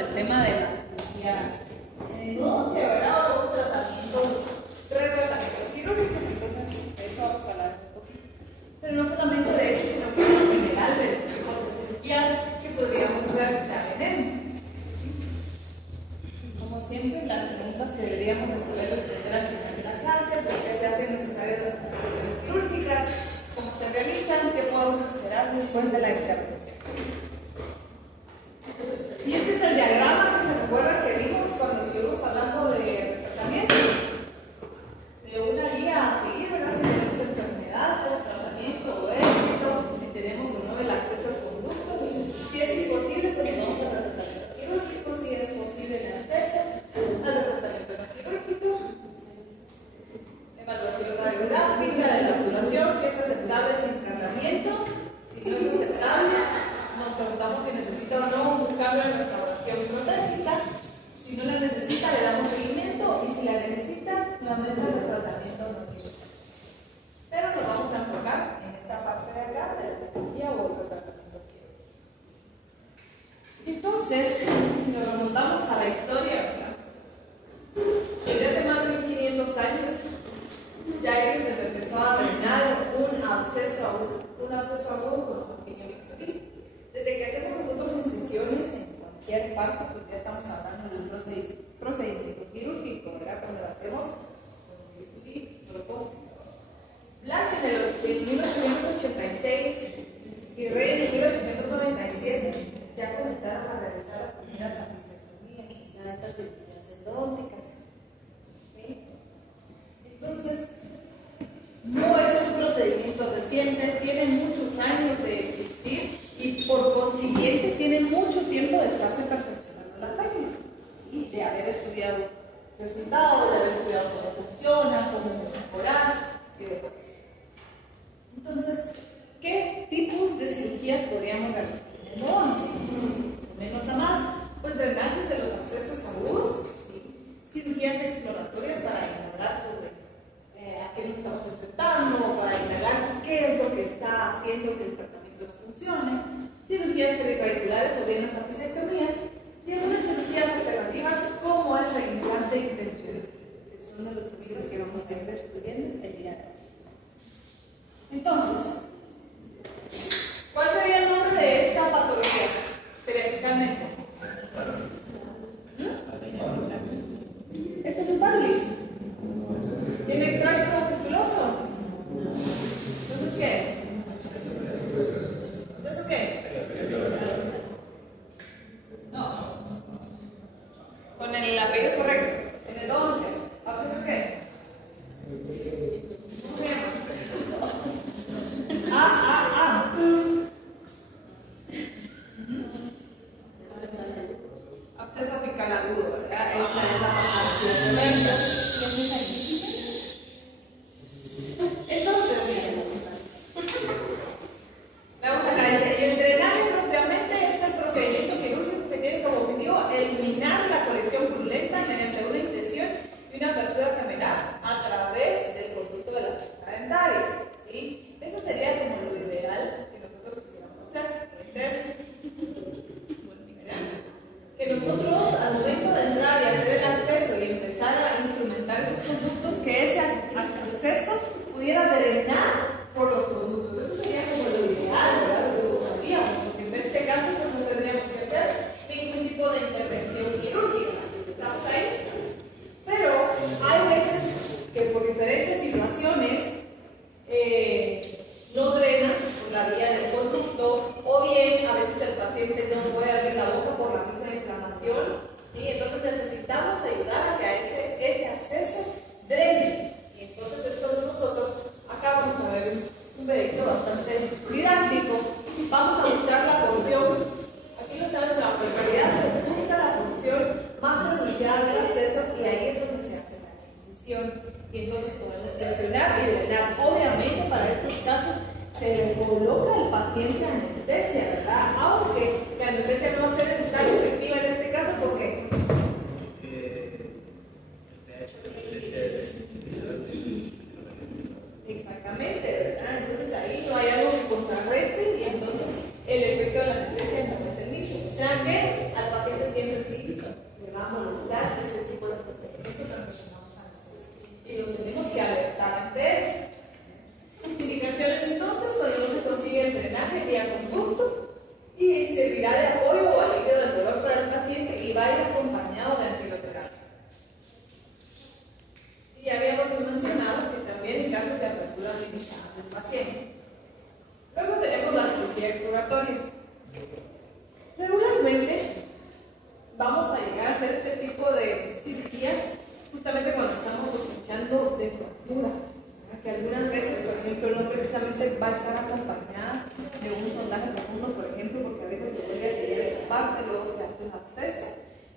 del tema de la cirugía en endodoncia, ¿verdad? O los tratamientos, tres tratamientos quirúrgicos, entonces de eso vamos a hablar un poquito. Pero no solamente de eso, sino que en general de los tipos de cirugía que podríamos realizar en él. Como siempre, las preguntas que deberíamos de saber responder al final de la clase: ¿por qué se hacen necesarias las intervenciones quirúrgicas? ¿Cómo se realizan? ¿Qué podemos esperar después de la intervención? Y este es el diagrama que se recuerda que vimos cuando estuvimos hablando de tratamiento, de una guía a seguir, ¿verdad? Si tenemos enfermedades, tratamiento o éxito, si tenemos o no el acceso al conducto. Si es imposible, pues vamos al tratamiento quirúrgico. Si es posible el acceso al tratamiento quirúrgico, evaluación radiográfica de la obturación, si es aceptable sin tratamiento. Si no es aceptable, nos preguntamos si necesita o no un cambio en restauración protésica. Si no la necesita, le damos seguimiento, y si la necesita, nuevamente el tratamiento no quirúrgico. Pero nos vamos a enfocar en esta parte de acá de la cirugía o el tratamiento quirúrgico. Entonces, si nos remontamos a la historia, ¿verdad? Desde hace más de 1500 años, ya ellos empezó a drenar un absceso agudo con un pequeño bisturí. Desde que hacemos nosotros incisiones en cualquier parte, pues ya estamos hablando de un procedimiento quirúrgico, ¿verdad? Cuando lo hacemos con un bisturí propósito. Black en 1886 y Rey en 1897 ya comenzaron a realizar las primeras apicectomías, o sea, estas cirugías endodónticas. ¿Okay? Entonces, no es un procedimiento reciente, tiene muchos años de existir y por consiguiente tiene mucho tiempo de estarse perfeccionando la técnica y de haber estudiado resultados, de haber estudiado cómo funciona, cómo mejorar y demás. Entonces, ¿qué tipos de cirugías podríamos realizar en endodoncia? De menos a más, pues drenajes de los accesos agudos, ¿sí? Cirugías exploratorias para indagar sobre a qué nos estamos enfrentando, para indagar qué es lo que está haciendo que el tratamiento funcione, cirugías pericardiculares o bien las apicectomías, y algunas cirugías alternativas como el reimplante intencional, que son de los temas que vamos a ir descubriendo el día de hoy. Entonces, ¿cuál sería el nombre de esta patología? Periapitalmente. ¿Esto es un parálisis? ¿Tiene tránsito fistuloso? Entonces, ¿qué es? ¿Eso qué? No. Con el apellido correcto. En el 11. ¿Eso qué? ¿Cómo se llama? Absceso apical agudo, ¿verdad? Esa es la patología. Entonces, vamos acá, dice, el drenaje propiamente es el procedimiento quirúrgico que tiene como objetivo eliminar la colección purulenta mediante una incisión y una apertura femoral a través del conducto de la pieza dentaria, ¿sí? Eso sería como lo ideal que nosotros quisiéramos hacer. Que nosotros al momento de entrar y hacer el acceso y empezar a instrumentar esos conductos, que ese acceso pudiera drenar por los conductos. Eso sería como lo ideal, ¿verdad? Lo que usaríamos, porque en este caso pues no tendríamos que hacer ningún tipo de intervención quirúrgica. ¿Estamos ahí? Pero hay veces que por diferentes situaciones no drenan por la vía del conducto, o bien a veces el paciente no puede abrir la boca por la misma inflamación vamos a llegar a hacer este tipo de cirugías justamente cuando estamos sospechando de fracturas, que algunas veces, por ejemplo, no precisamente va a estar acompañada de un sondaje profundo, por ejemplo, porque a veces se podría sellar esa parte, luego se hace un acceso,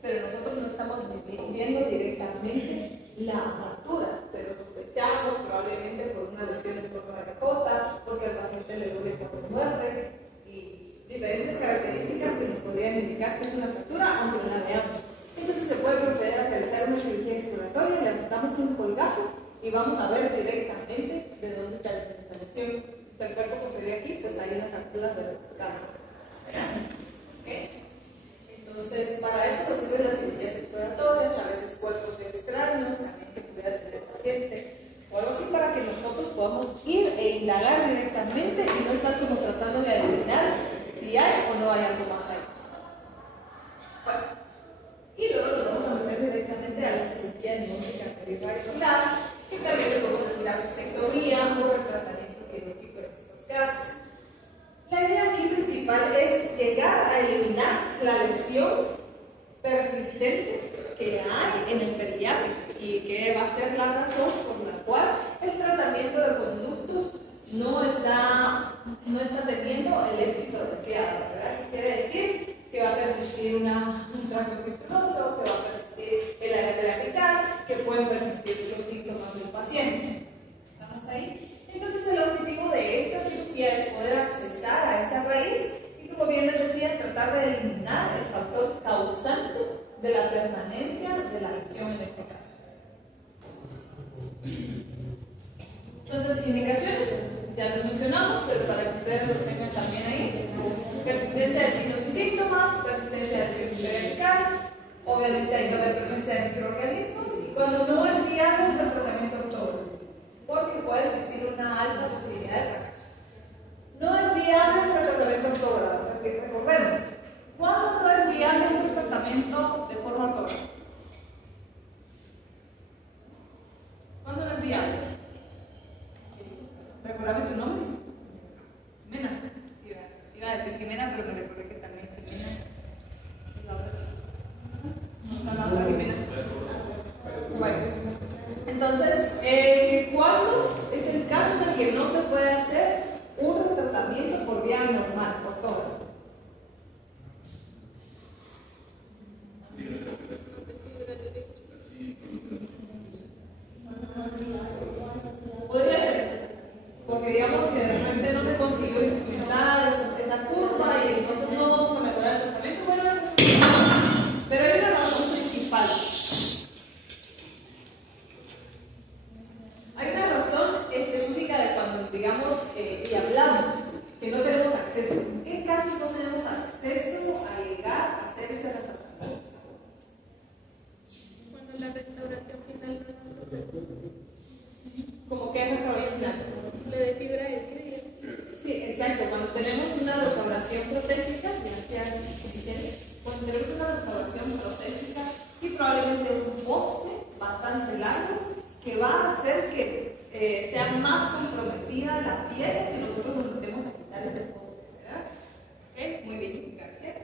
pero nosotros no estamos viendo directamente la fractura, pero sospechamos probablemente por una lesión en forma de cajota, porque al paciente le duele cuando muerde, y diferentes características que nos podrían indicar que es una fractura, aunque no la veamos. Entonces se puede proceder a realizar una cirugía exploratoria, le aplicamos un colgajo y vamos a ver directamente de dónde está esta lesión. El cuerpo que se ve aquí, pues hay una fractura vertical. ¿Okay? Entonces, para eso nos sirven las cirugías exploratorias, a veces cuerpos extraños, también que pudiera tener el paciente, o algo así, para que nosotros podamos ir e indagar directamente y no estar como tratando de adivinar si hay o no hay algo más ahí. Bueno, y luego nos vamos a meter directamente a la cirugía diagnóstica periparticular, que también le podemos decir apexectomía o el tratamiento quirúrgico en estos casos. La idea aquí principal es llegar a eliminar la lesión persistente que hay en el periapis y que va a ser la razón por la cual el tratamiento de conductos no está teniendo el éxito deseado, ¿verdad? ¿Qué quiere decir? Que va a persistir un tracto fibroso, que va a persistir el área periapical, que pueden persistir los síntomas del paciente. ¿Estamos ahí? Entonces el objetivo de esta cirugía es poder accesar a esa raíz y, como bien les decía, tratar de eliminar el factor causante de la permanencia de la lesión en este caso. Entonces, indicaciones, ya los mencionamos, pero para que ustedes los tengan también ahí. Persistencia de signos y síntomas, persistencia de lesión periapical, obviamente hay que haber presencia de microorganismos y cuando no es viable el tratamiento autónomo, porque puede existir una alta posibilidad de fracaso. No es viable el tratamiento ortográfico, recordemos. ¿Cuándo no es viable un tratamiento de forma ortográfica? ¿Cuándo no es viable? ¿Recordame tu nombre? Jimena. Sí, iba a decir Jimena, pero me recordé que también Jimena es la otra chica. No está la otra Jimena. Bueno. Entonces, ¿cuándo es el caso en el que no se puede hacer un tratamiento por vía normal, ortógrafo? Podría ser, porque digamos que de repente no se consiguió instrumentar esa curva y entonces no vamos a mejorar el tratamiento. Bueno, eso es un... pero hay una razón principal. Hay una razón específica de cuando, digamos, y hablamos que no tenemos acceso. ¿En qué casos no tenemos acceso a llegar a hacer ese tratamiento? Cuando la restauración final no. ¿Cómo que es restauración final? Lo de fibra de vidrio. Sí, exacto. Cuando tenemos una restauración protésica, gracias, cuando tenemos una restauración protésica y probablemente un poste bastante largo que va a hacer que sea más comprometida la pieza si nosotros nos metemos a quitar ese poste, ¿verdad? ¿Ok? Muy bien, gracias.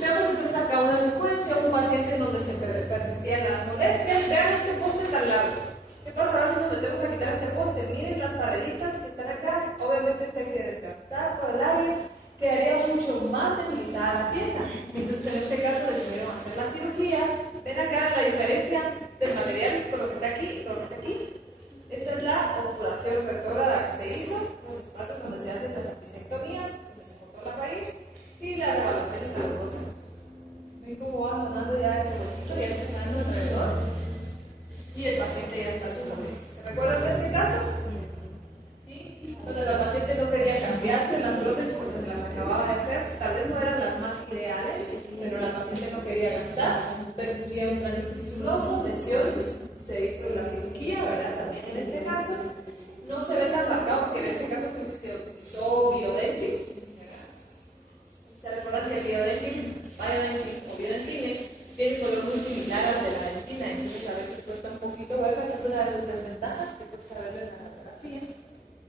Veamos entonces acá una secuencia, un paciente en donde se persistían las molestias. Vean este poste tan largo. ¿Qué pasará si nos metemos a quitar este poste? Miren las pareditas que están acá. Obviamente este hay que desgastar todo el área. Quedaría mucho más debilitada la pieza. Entonces en este caso decidieron hacer la cirugía. Ven acá la diferencia del material con lo que está aquí y con lo que está aquí. Esta es la obturación retrógrada que se hizo, los espacios donde se hacen las apexectomías, donde se cortó la raíz, y las evaluaciones a los 2 años. Ven cómo va sanando ya ese huesito, ya está sanando alrededor, y el paciente ya está sin molestias. ¿Se recuerdan de este caso? ¿Sí? Donde la paciente no quería cambiarse las prótesis porque se las acababa de hacer, tal vez no eran las más ideales, pero la paciente no quería gastar, persistía un daño fistuloso, lesiones, se hizo la cirugía, ¿verdad? También en este caso, no se ve tan marcado porque en este caso se utilizó biodentin, ¿verdad? ¿Se recuerdan que el biodentin, o biodentin, tiene color muy similar al de la dentina, entonces a veces cuesta un poquito verlo, esa es una de sus desventajas que cuesta verlo en la radiografía,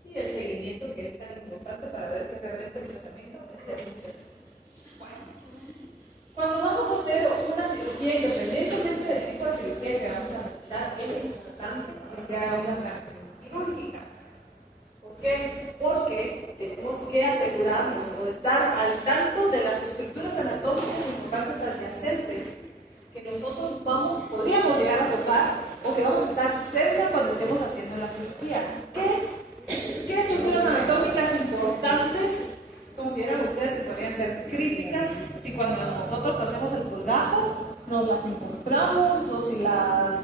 y el seguimiento que es tan importante para ver que realmente el tratamiento esté funcionando. Bueno, cuando Y independientemente del tipo de cirugía que vamos a realizar, es importante que se haga una intervención quirúrgica. ¿Por qué? Porque tenemos que asegurarnos o estar al tanto de las estructuras anatómicas importantes adyacentes que nosotros podríamos llegar a tocar o que vamos a estar cerca cuando estemos haciendo la cirugía. ¿Qué estructuras anatómicas importantes consideran ustedes que podrían ser críticas si cuando nosotros hacemos el colgajo nos las encontramos o si las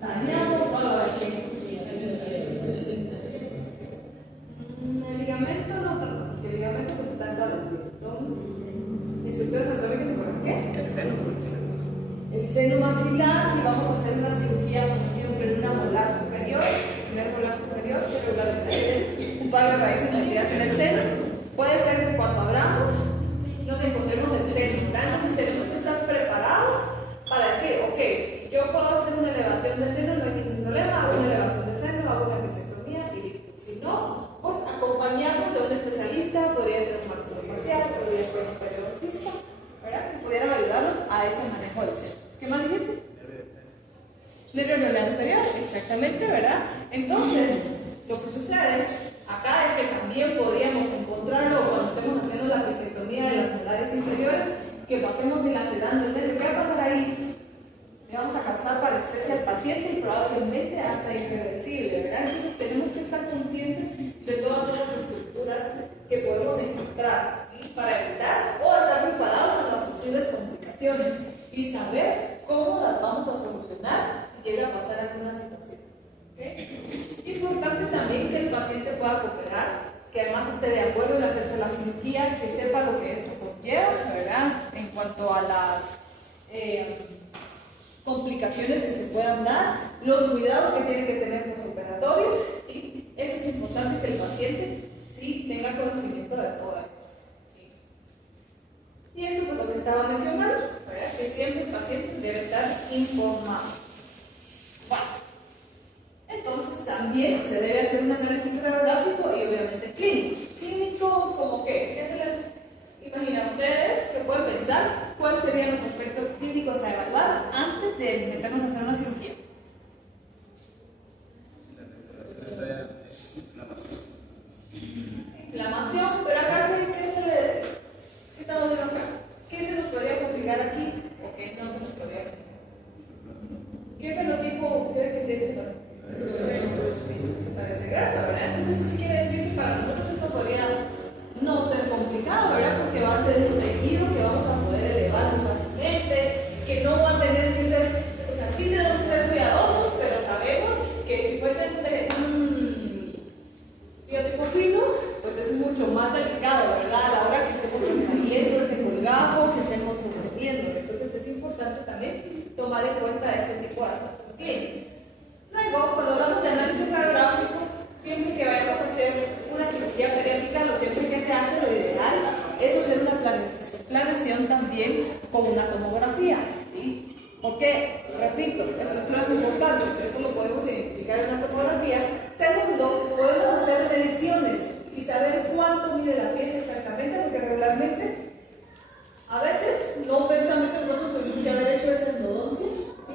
dañamos o algo así? El ligamento no tanto, porque el ligamento pues está en todas las vías. Son estructuras anatómicas importantes. ¿Qué? El seno maxilar, si vamos a hacer una cirugía, por ejemplo, en una molar superior, primer molar superior, que regularmente tiene un par de raíces metidas en el seno, puede ser que cuando abramos nos encontremos el seno, ¿verdad? Entonces tenemos que estar preparados para decir, ok, si yo puedo hacer una elevación de seno, no hay ningún problema, hago una elevación de seno, hago una bisectomía y listo. Si no, pues acompañarnos de un especialista, podría ser un maxilofacial, podría ser un periodoncista, ¿verdad? Que pudieran ayudarnos a ese manejo del seno. ¿Qué más dijiste? Nervio anular inferior, exactamente, ¿verdad? Entonces, lo que sucede acá es que también podríamos encontrarlo cuando estemos haciendo la bisectomía de las molares inferiores, que pasemos dilacerando el nervio. ¿Qué va a pasar ahí? Le vamos a causar parestesia al paciente y probablemente hasta irreversible, ¿verdad? Entonces tenemos que estar conscientes de todas esas estructuras que podemos encontrar, ¿sí? Para evitar o estar preparados a las posibles complicaciones y saber cómo las vamos a solucionar si llega a pasar alguna situación. ¿Okay? Importante también que el paciente pueda cooperar, que además esté de acuerdo en hacerse la cirugía, que sepa lo que esto conlleva, ¿verdad? En cuanto a las complicaciones que se puedan dar, los cuidados que tiene que tener postoperatorios, ¿sí? Eso es importante que el paciente sí tenga conocimiento de todo esto. Y eso es lo que estaba mencionando, ¿verdad? Que siempre el paciente debe estar informado. Bueno, entonces también se debe hacer un análisis radiográfico y obviamente clínico. ¿Clínico como qué? ¿Qué se les imagina a ustedes que pueden pensar? ¿Cuáles serían los aspectos clínicos a evaluar antes de meternos a hacer una cirugía? Inflamación, pero acá ¿qué estamos viendo acá? ¿Qué se nos podría complicar aquí o qué no se nos podría complicar? ¿Qué fenotipo cree que tiene ese paciente? Se parece grasa, ¿verdad? Entonces eso quiere decir que para nosotros esto podría no ser complicado, ¿verdad? Porque va a ser un tejido que vamos a poder elevar muy fácilmente, que no va a tener que ser, o sea, sí tenemos que ser cuidadosos, pero sabemos que si fuese un biotipo fino, pues es mucho más delicado, ¿verdad? A la hora que estemos reteniendo ese colgajo, que estemos sosteniendo. Entonces es importante también tomar en cuenta ese tipo de aspectos clínicos. Luego, cuando hablamos de análisis radiográfico, siempre que vayamos a hacer una cirugía periódica, lo siempre que se hace, lo ideal es hacer una planeación también con una tomografía, ¿sí? Porque, repito, estructuras importantes, eso lo podemos identificar en una tomografía. Segundo, podemos hacer mediciones y saber cuánto mide la pieza exactamente, porque regularmente, a veces, no precisamente nosotros tuvimos que haber hecho esa endodoncia, ¿sí?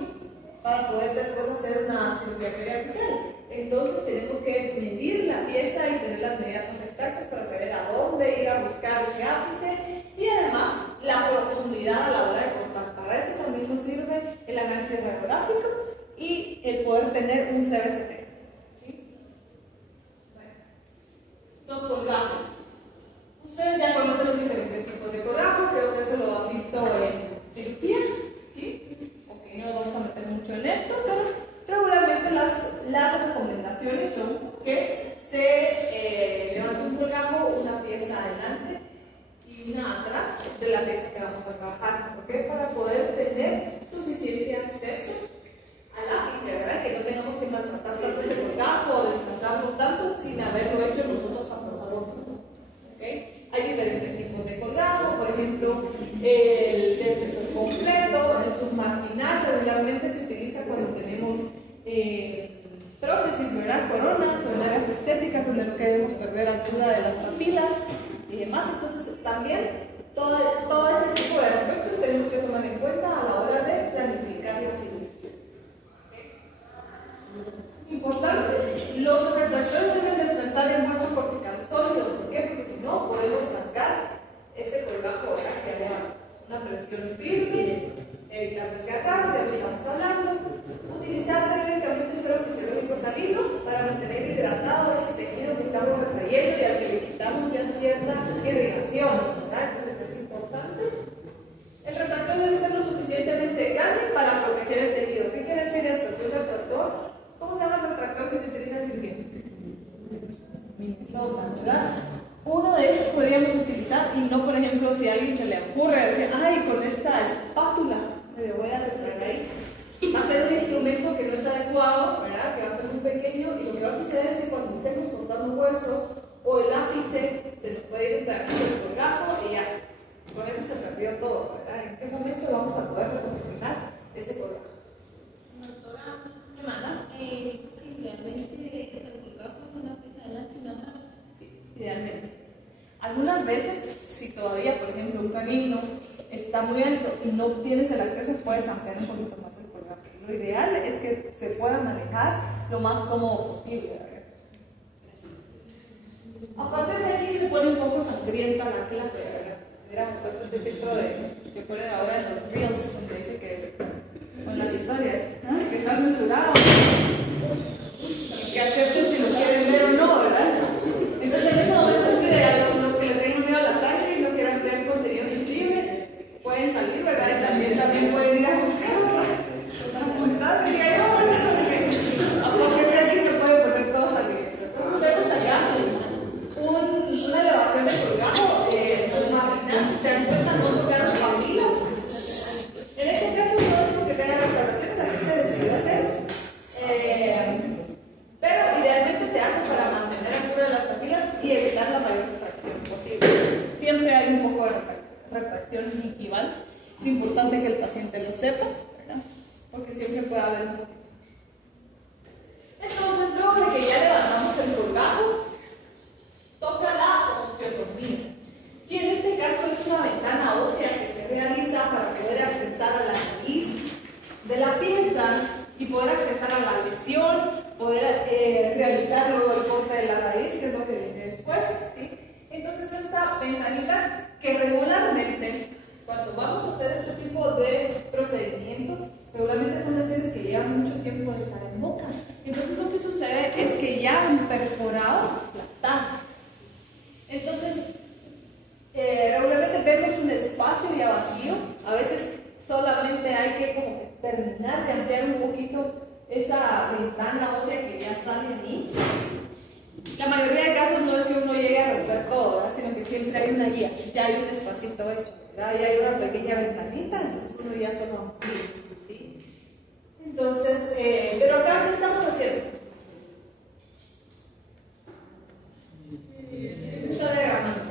Para poder después hacer una cirugía periapical. Entonces tenemos que medir la pieza y tener las medidas más exactas para saber a dónde ir a buscar ese ápice y además la profundidad a la hora de cortar. Para eso también nos sirve el análisis radiográfico y el poder tener un CBCT. ¿Sí? Bueno. Los colgajos. Ustedes ya conocen los diferentes tipos de colgajo, creo que eso lo han visto en cirugía. ¿Sí? Ok, no nos vamos a meter mucho en esto, pero regularmente las recomendaciones son que se levante un colgajo, una pieza adelante y una atrás de la pieza que vamos a trabajar. ¿Por qué? Para poder tener suficiente acceso al ápice, ¿verdad? Que no tengamos que maltratar tanto ese colgajo o desplazarlo tanto sin haberlo hecho nosotros a propósito. ¿Okay? Hay diferentes tipos de colgajo, por ejemplo, el de espesor completo, el submarginal, regularmente se utiliza cuando tenemos prótesis, ¿verdad? Coronas o en áreas estéticas donde no queremos perder altura de las papilas y demás. Entonces, también todo ese tipo de aspectos tenemos que tomar en cuenta a la hora de firme, evitar desgastar, de lo que estamos hablando, utilizar periódicamente suelo fisiológico salino para mantener hidratado ese tejido que estamos retrayendo y al que le quitamos ya cierta irrigación, ¿verdad? Entonces es importante. El retractor debe ser lo suficientemente grande para proteger el tejido. ¿Qué quiere decir esto? Que un retractor, ¿cómo se llama el retractor que se utiliza en cirugía? Minnesota, ¿verdad? Uno de ellos podríamos utilizar y no, por ejemplo, si a alguien se le ocurre decir, ay, con esta espátula me voy a retraer ahí. Va a ser un instrumento que no es adecuado, ¿verdad? Que va a ser muy pequeño y lo que va a suceder es que cuando estemos cortando hueso o el ápice se nos puede ir un pedacito del colgajo y ya, con eso se perdió todo, ¿verdad? ¿En qué momento vamos a poder reposicionar ese colgajo? Doctora, ¿Qué manda? Idealmente el colgajo es una pieza adelante y una atrás. Sí, idealmente. Algunas veces, si todavía, por ejemplo, un canino está muy alto y no tienes el acceso, puedes ampliar un poquito más el colgajo. Lo ideal es que se pueda manejar lo más cómodo posible, ¿verdad? Aparte de aquí se pone un poco sangrienta la clase, ¿verdad? Hubiéramos puesto este filtro que ponen ahora en los reels, donde dice que con las historias, ¿no? Que está censurado, que acepten si lo quieren ver o no, ¿verdad? Entonces en ese momento es que a los que le tengan miedo a la sangre y no quieran ver contenido sensible, pueden salir, ¿verdad? Y también pueden ir a buscar, ¿verdad? Diría yo, porque aquí se puede poner todo sangriento. Entonces vemos allá una elevación de colgajo, marginal, se dan cuenta no tocar papilas. En este caso no es porque tenga restauraciones, así se decidió hacer. Pero idealmente se hace para mantener el puro de las papilas y evitar la mayor retracción posible. Siempre hay un poco de retracción gingival. Es importante que el paciente lo sepa, ¿verdad? Porque siempre puede haber un poquito. Entonces, luego de que ya levantamos el colgajo, toca la osteotomía. Y en este caso es una ventana ósea que se realiza para poder accesar a la raíz de la pieza y poder accesar a la lesión, poder realizar luego el corte de la raíz, que es lo que viene después, ¿sí? Entonces esta ventanita que regularmente, cuando vamos a hacer este tipo de procedimientos, regularmente son lesiones que llevan mucho tiempo de estar en boca. Entonces lo que sucede es que ya han perforado las tangas. Entonces, regularmente vemos un espacio ya vacío, a veces solamente hay que como que terminar de ampliar un poquito esa ventana ósea que ya sale ahí. La mayoría de casos no es que uno llegue a romper todo, ¿verdad? Sino que siempre hay una guía, ya hay un espacito hecho, ¿verdad? Ya hay una pequeña ventanita, entonces uno ya solo amplía, ¿sí? Entonces, pero acá, ¿qué estamos haciendo? ¿Qué está diagramando?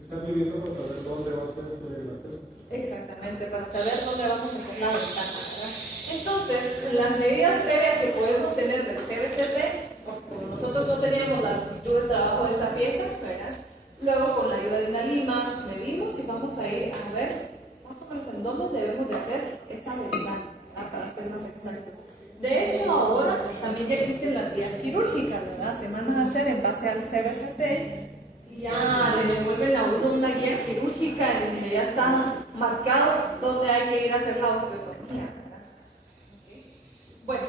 Están pidiendo para saber dónde va a ser el acceso. Exactamente, para saber dónde vamos a hacer la ventana, ¿verdad? Entonces, las medidas previas que podemos tener del CBCT, como nosotros no teníamos la longitud de trabajo de esa pieza, ¿verdad? Luego con la ayuda de una lima medimos y vamos a ir a ver más o menos en dónde debemos de hacer esa ventana, ¿verdad? Para ser más exactos. De hecho, ahora también ya existen las guías quirúrgicas, ¿verdad? Se mandan a hacer en base al CBCT. Ya le devuelven a uno una guía quirúrgica en donde ya está marcado dónde hay que ir a hacer la osteotomía, ¿verdad? Bueno,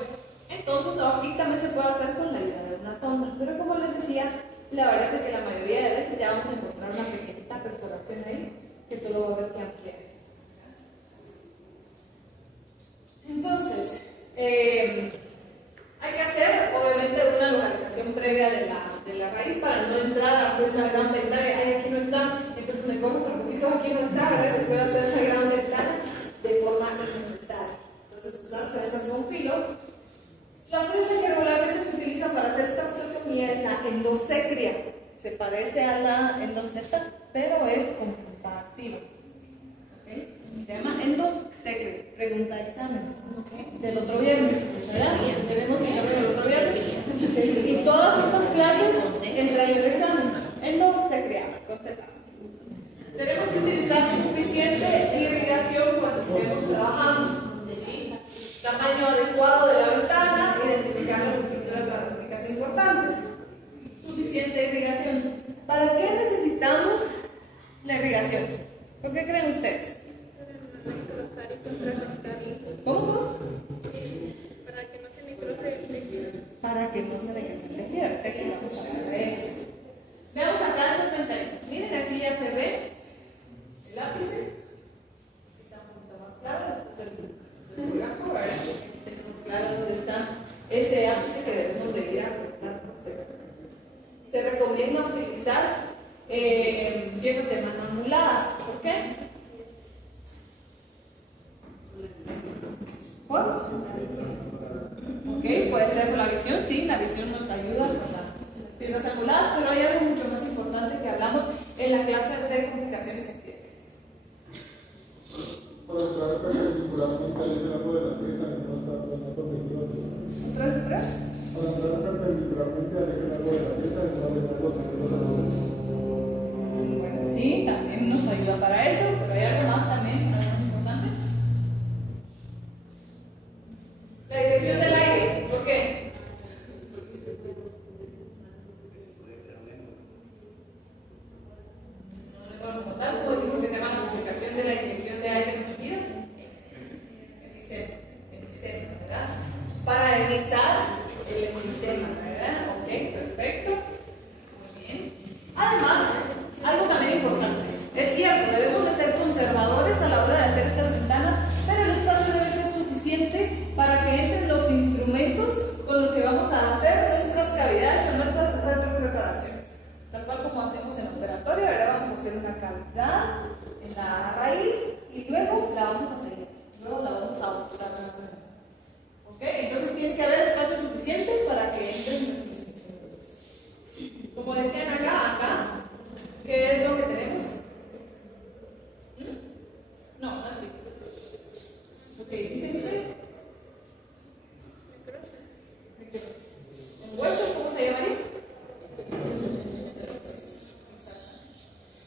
entonces aquí también se puede hacer con la ayuda de una sonda, pero como les decía, la verdad es que la mayoría de veces ya vamos a encontrar una pequeñita perforación ahí que solo va a haber que ampliar. Entonces, hay que hacer obviamente una localización previa de la raíz para no entrar a hacer una gran ventana. Ay, aquí no está, entonces me corro otro poquito, aquí no está, ¿verdad? Después de hacer una gran ventana de forma innecesaria. Entonces, usar fresas con filo. La fresa que regularmente se utiliza para hacer esta osteotomía es la endosecria. Se parece a la endoceta, pero es con punta activa. ¿Okay? Se llama endosecria. Pregunta de examen. ¿Okay? Del otro viernes, ¿verdad? Debemos ir del otro viernes. Y todas estas clases entran en el examen. Endosecria, con Z. Tenemos que utilizar suficiente irrigación cuando estemos trabajando. ¿Sí? Tamaño adecuado de la ventana, identificar las estructuras anatómicas importantes. Suficiente ¿Para qué necesitamos la irrigación? ¿Por qué creen ustedes? ¿Cómo? Para que no se necrose el tejido. Para que no se necrose el tejido. O sea que vamos a ver eso. Veamos acá estas pantalitas. Miren, aquí ya se ve el lápice. Está un poquito más claro después del blanco. Ahora tenemos claro dónde está ese ápice que debemos de ir a cortar. Se recomienda utilizar piezas de mano anguladas. ¿Por qué? ¿Por? Ok, puede ser por la visión, sí, la visión nos ayuda con las piezas anguladas, pero hay algo mucho más importante que hablamos en la clase de comunicaciones accidentales. Para entrar perpendicularmente al largo de la pieza, no está perpendicular. ¿Otra vez? Para entrar perpendicularmente al largo de la pieza, no dejar los ángulos a los ojos. Bueno, sí, también nos ayuda para eso, pero hay algo más también, algo más importante. La dirección del aire, ¿por qué? No le podemos contar, ¿cómo dijimos que se llama la comunicación de la dirección de aire en los sentidos? Enfisema, ¿verdad? Para evitar el enfisema, ¿verdad? Ok, perfecto. Muy bien. Además, algo también importante. Es cierto, debemos de ser conservadores a la hora de hacer estas ventanas, pero el espacio debe ser suficiente para que entren los instrumentos con los que vamos a hacer nuestras cavidades o nuestras retropreparaciones. Tal cual como hacemos en operatorio, ahora vamos a hacer una cavidad en la raíz y luego la vamos a seguir. Luego la vamos a obturar. ¿Ok? Entonces tiene que haber espacio suficiente para que entren nuestros instrumentos. Como decían acá, ¿qué es lo que tenemos? No, no es visto. Ok, ¿viste, Michelle? Necrosis. ¿Un hueso? ¿Cómo se llamaría?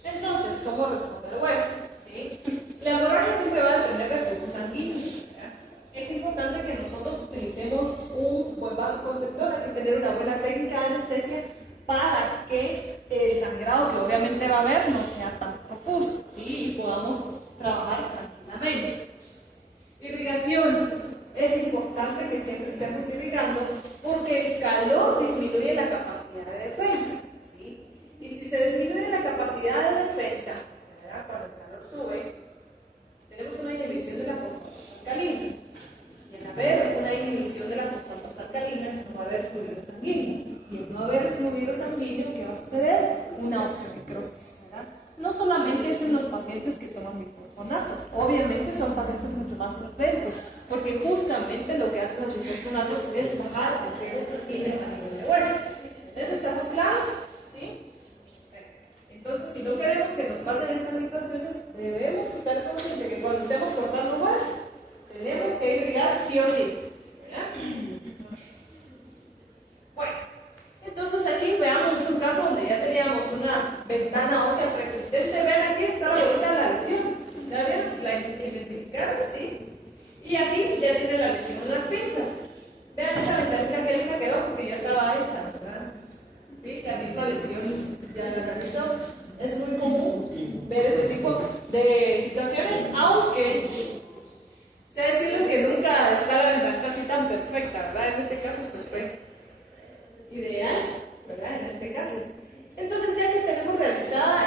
Entonces, ¿cómo responde el hueso? ¿Sí? La hemorragia siempre va a depender del flujo sanguíneo. Es importante que nosotros utilicemos un buen vasoconstrictor, hay que tener una buena técnica de anestesia para que el sangrado que obviamente va a haber no sea tan profuso, ¿sí? Y podamos trabajar tranquilamente. Irrigación. Es importante que siempre estemos irrigando porque el calor disminuye la capacidad de defensa, ¿sí? Y si se disminuye la capacidad de defensa, ¿verdad? Cuando el calor sube, tenemos una inhibición de la fosfatasa alcalina. Y al haber una inhibición de la fosfatasa alcalina, no va a haber fluido sanguíneo. Y al no haber fluido sanguíneo, ¿qué va a suceder? Una osteonecrosis, ¿verdad? No solamente es en los pacientes que toman bifosfonatos, obviamente son pacientes mucho más propensos, porque justamente lo que hacen los bifosfonatos es bajar el riesgo sanguíneo a nivel de hueso. ¿De eso estamos claros? ¿Sí? Entonces, si no queremos que nos pasen estas situaciones, debemos estar conscientes de que cuando estemos cortando hueso, tenemos que irrigar sí o sí. ¿Verdad? Bueno, entonces aquí veamos un caso donde ya teníamos una ventana ósea preexistente. Vean, aquí está ahorita la lesión. ¿Ya vieron? La identificaron, ¿sí? Y aquí ya tiene la lesión en las pinzas. Vean esa ventanita que linda quedó porque ya estaba hecha, ¿verdad? ¿Sí? La misma lesión ya la realizó. Es muy común ver este tipo de situaciones, aunque sé decirles que nunca está la ventanita así tan perfecta, ¿verdad? En este caso, pues fue ideal, ¿verdad? En este caso. Entonces, ya que tenemos realizada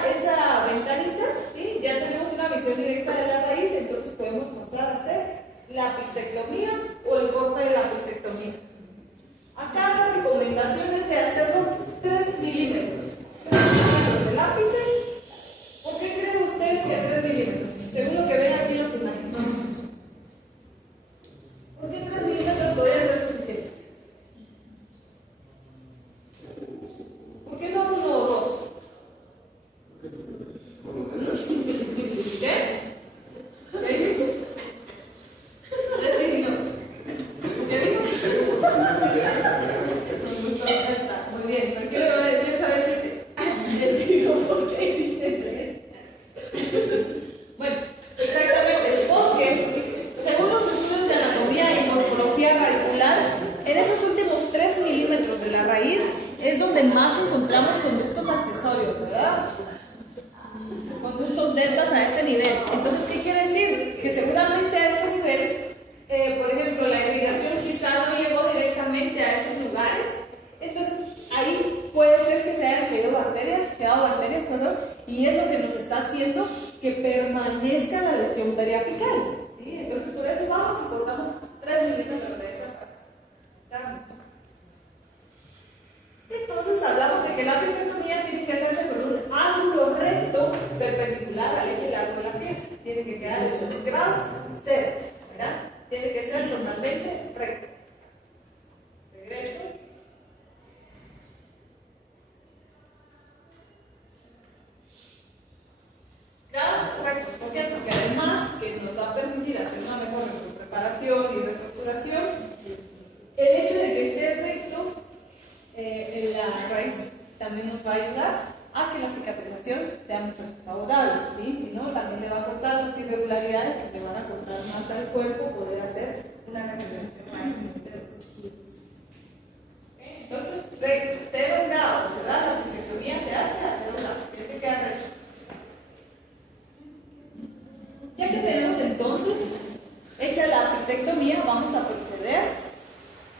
perdón, y es lo que nos está haciendo que permanezca la lesión periapical, ¿sí? Entonces por eso vamos y cortamos 3 milímetros de esa parte. Entonces hablamos de que la apicectomía tiene que hacerse con un ángulo recto perpendicular al eje largo de la pieza. Tiene que quedar en 2 grados, 0, ¿verdad? Tiene que ser totalmente recto. Regreso. Grados rectos. ¿Por qué? Porque además que nos va a permitir hacer una mejor preparación y reestructuración, el hecho de que esté recto en la raíz también nos va a ayudar a que la cicatrización sea mucho más favorable, ¿sí? Si no, también le va a costar las irregularidades que le van a costar más al cuerpo poder hacer una recuperación más de los tejidos. Entonces, recto, 0 grados, ¿verdad? La apicectomía se hace a 0 grados, tiene que quedar recto. Ya que tenemos entonces hecha la apicectomía, vamos a proceder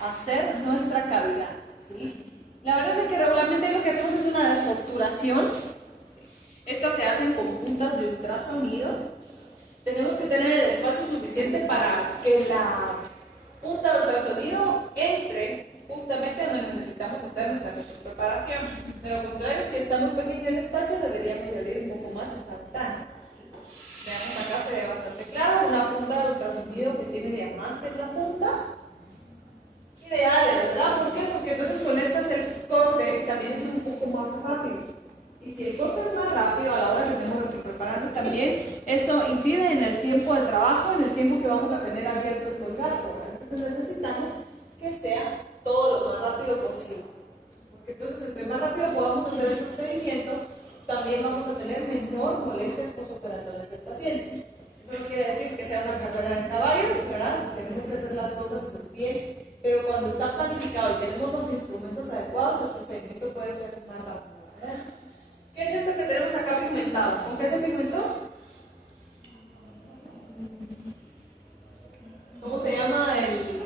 a hacer nuestra cavidad, ¿sí? La verdad es que regularmente lo que hacemos es una desobturación. Estas se hacen con puntas de ultrasonido. Tenemos que tener el espacio suficiente para que la punta de ultrasonido entre justamente donde necesitamos hacer nuestra preparación. De lo contrario, si está muy pequeño el espacio, deberíamos salir un poco más esa ventana. Veamos acá, se ve bastante claro. Una punta de ultrasonido que tiene diamante en la punta. Ideales, ¿verdad? ¿Por qué? Porque entonces con estas el corte también es un poco más rápido. Y si el corte es más rápido a la hora que estemos preparando también, eso incide en el tiempo de trabajo, en el tiempo que vamos a tener abierto el colgajo. Entonces necesitamos que sea todo lo más rápido posible. Porque entonces entre más rápido podamos hacer el procedimiento, también vamos a tener menor molestias postoperatorias del paciente. Eso no quiere decir que sea una carrera de caballos, ¿verdad? Tenemos que hacer las cosas muy bien. Pero cuando está planificado y tenemos los instrumentos adecuados, el procedimiento puede ser más rápido, ¿verdad? ¿Qué es esto que tenemos acá pigmentado? ¿Con qué se pigmentó? ¿Cómo se llama el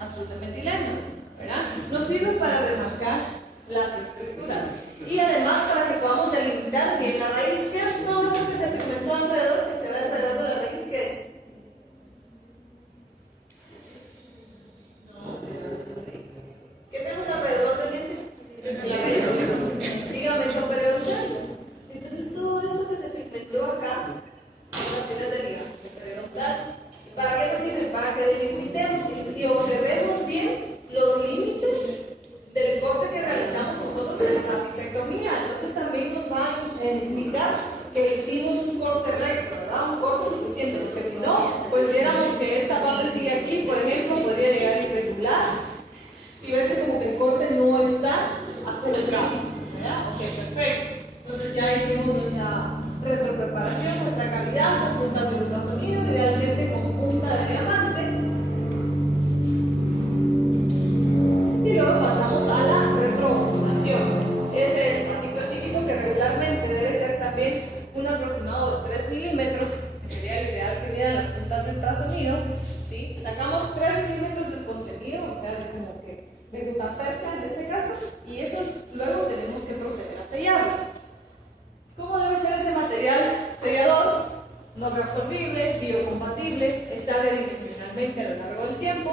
azul de metileno? ¿Verdad? Nos sirve para remarcar las estructuras y además para que podamos delimitar bien la raíz. ¿Qué es todo eso que se pigmentó alrededor, que se ve alrededor de la raíz? ¿Qué es? ¿Qué tenemos alrededor del diente? La raíz, ligamento periodontal. Entonces todo esto que se pigmentó acá son las fibras del ligamento periodontal. ¿Para qué nos sirve? Para que delimitemos y observemos bien los límites del corte que realizamos nosotros en la apicectomía. Entonces también nos va a indicar que hicimos un corte recto, ¿verdad? Un corte suficiente, porque si no, pues viéramos que esta parte sigue aquí, por ejemplo, podría llegar irregular y verse como que el corte no está acelerado, ¿verdad? Ok, perfecto. Entonces ya hicimos nuestra retropreparación, nuestra cavidad con puntas de ultrasonido, idealmente con punta de diamante. Y luego pasamos a la retroobturación. Ese espacito chiquito que regularmente debe ser también un aproximado de 3 milímetros, que sería el ideal que midan las puntas de ultrasonido. ¿Sí? Sacamos 3 milímetros del contenido, o sea, como que de una percha en este caso, y eso luego tenemos que proceder a sellarlo. ¿Cómo debe ser ese material sellador? No reabsorbible, biocompatible, estable dimensionalmente a lo largo del tiempo,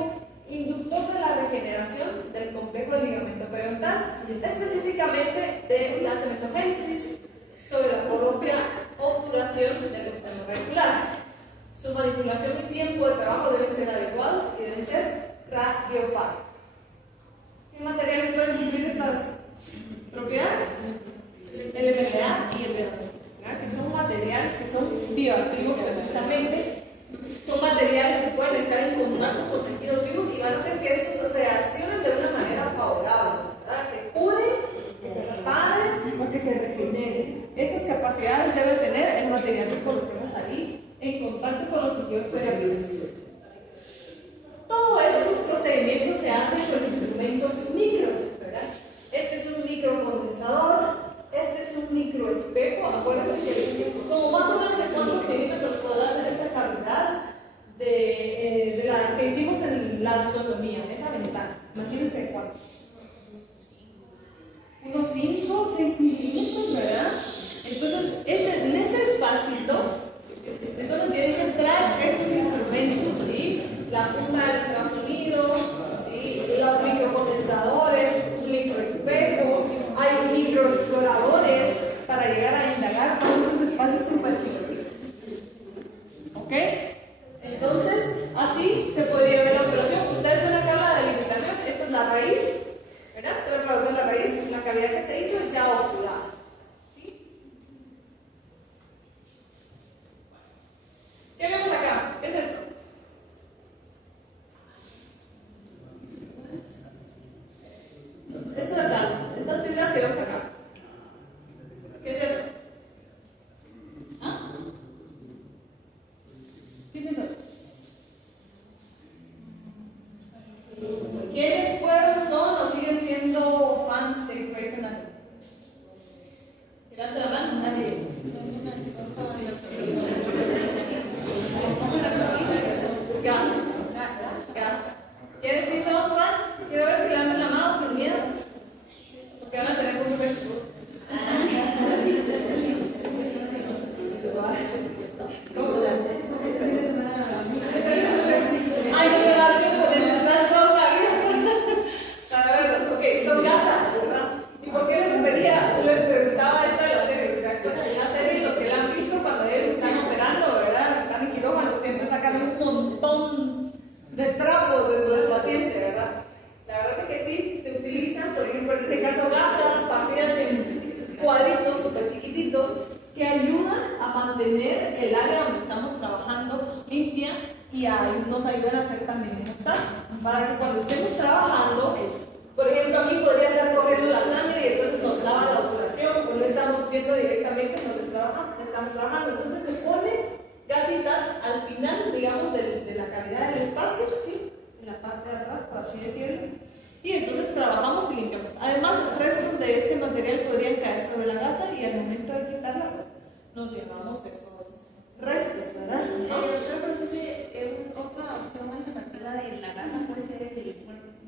inductor de la regeneración del complejo del ligamento periodontal, específicamente de la cementogénesis sobre la propia obturación del esternón radicular. Su manipulación y tiempo de trabajo deben ser adecuados y deben ser radiopáticos. ¿Qué materiales suelen cumplir estas propiedades? El MDA y el BDA, que son materiales que son bioactivos precisamente. Son materiales que pueden estar en contacto con tejidos vivos y van a hacer que estos reaccionen de una manera favorable, ¿verdad? Que curen, que se reparen o que se regeneren. Esas capacidades debe tener el material que coloquemos ahí en contacto con los tejidos periapical. Todos estos procedimientos se hacen con instrumentos micros, ¿verdad? Este es un microcondensador. Este es un microespejo. Acuérdense que como más o menos de cuántos milímetros podrá hacer esa cavidad de la que hicimos en la osteotomía, esa ventana. Imagínense cuántos. Unos 5 o 6 milímetros, ¿verdad? microexploradores para llegar a indagar todos esos espacios súper chiquitos. ¿Ok? Entonces, así se podría ver la operación. Ustedes ven acá la delimitación, esta es la raíz, ¿verdad? Esto es la raíz, la cavidad que se hizo ya obturada. ¿Sí? ¿Qué vemos acá? ¿Qué es esto? Esto es verdad, estas fibras que vemos acá. ¿Qué es eso? ¿Ah? ¿Qué es eso? ¿Quiénes fueron, son o siguen siendo fans de Grey's Anatomy? ¿Levanta la mano? Nadie. Gasa. ¿Quiénes sí son fans? Quiero ver que levanten la mano sin miedo. Porque van a tener como que... Ay, no me da tiempo de estar toda la vida. Ok, son gasas, ¿verdad? ¿Y por qué les preguntaba esto de la serie? O sea, la serie, los que la han visto cuando ellos están operando, ¿verdad? Están en quirófano, siempre sacan un montón de trapos dentro del paciente, ¿verdad? La verdad es que sí, se utilizan, por ejemplo, en este caso, gasas partidas en cuadritos súper chiquititos que ayudan a mantener el área donde estamos trabajando limpia y nos ayudan a hacer también hemostasis. Para que cuando estemos trabajando, por ejemplo, aquí podría estar corriendo la sangre y entonces nos daba la obturación, o no estamos viendo directamente donde estamos trabajando. Entonces se pone gasitas al final, digamos, de la cavidad del espacio, ¿sí? En la parte de atrás, por así decirlo. Y entonces trabajamos y limpiamos. Además, restos de este material podrían caer sobre la gasa y al momento de quitarla, pues nos llevamos esos restos, ¿verdad? ¿No? Pero otra opción alternativa de la gasa puede ser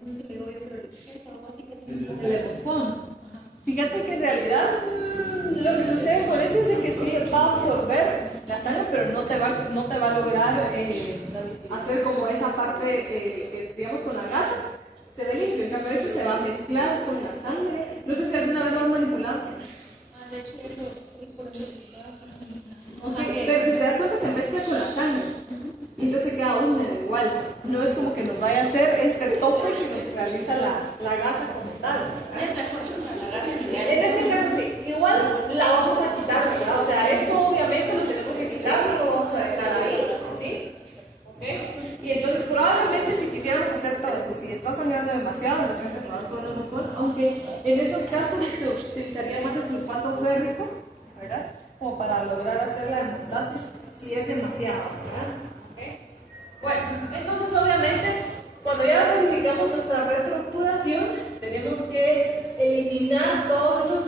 no sé si le digo yo, pero el algo así que es un el EPOCON. Fíjate que en realidad lo que sucede con eso es de que sí va a absorber la sangre, pero no te va a lograr hacer como esa parte, digamos, con la gasa. Se ve limpio, en cambio eso se va a mezclar con la sangre. No sé si alguna vez lo han manipulado. De hecho, eso es por eso. Pero si te das cuenta se mezcla con la sangre y entonces queda húmedo igual. No es como que nos vaya a hacer este toque que realiza la gasa como tal. En este caso sí, igual la vamos a quitar, ¿verdad? O sea, esto obviamente lo tenemos que quitar, no lo vamos a dejar ahí, ¿sí? ¿Okay? Y entonces probablemente si quisiéramos hacer todo, si está sangrando demasiado, aunque en esos casos se utilizaría más el sulfato férrico, ¿verdad? Como para lograr hacer la hemostasis si es demasiado, ¿verdad? ¿Okay? Bueno, entonces obviamente cuando ya verificamos nuestra reestructuración tenemos que eliminar todos esos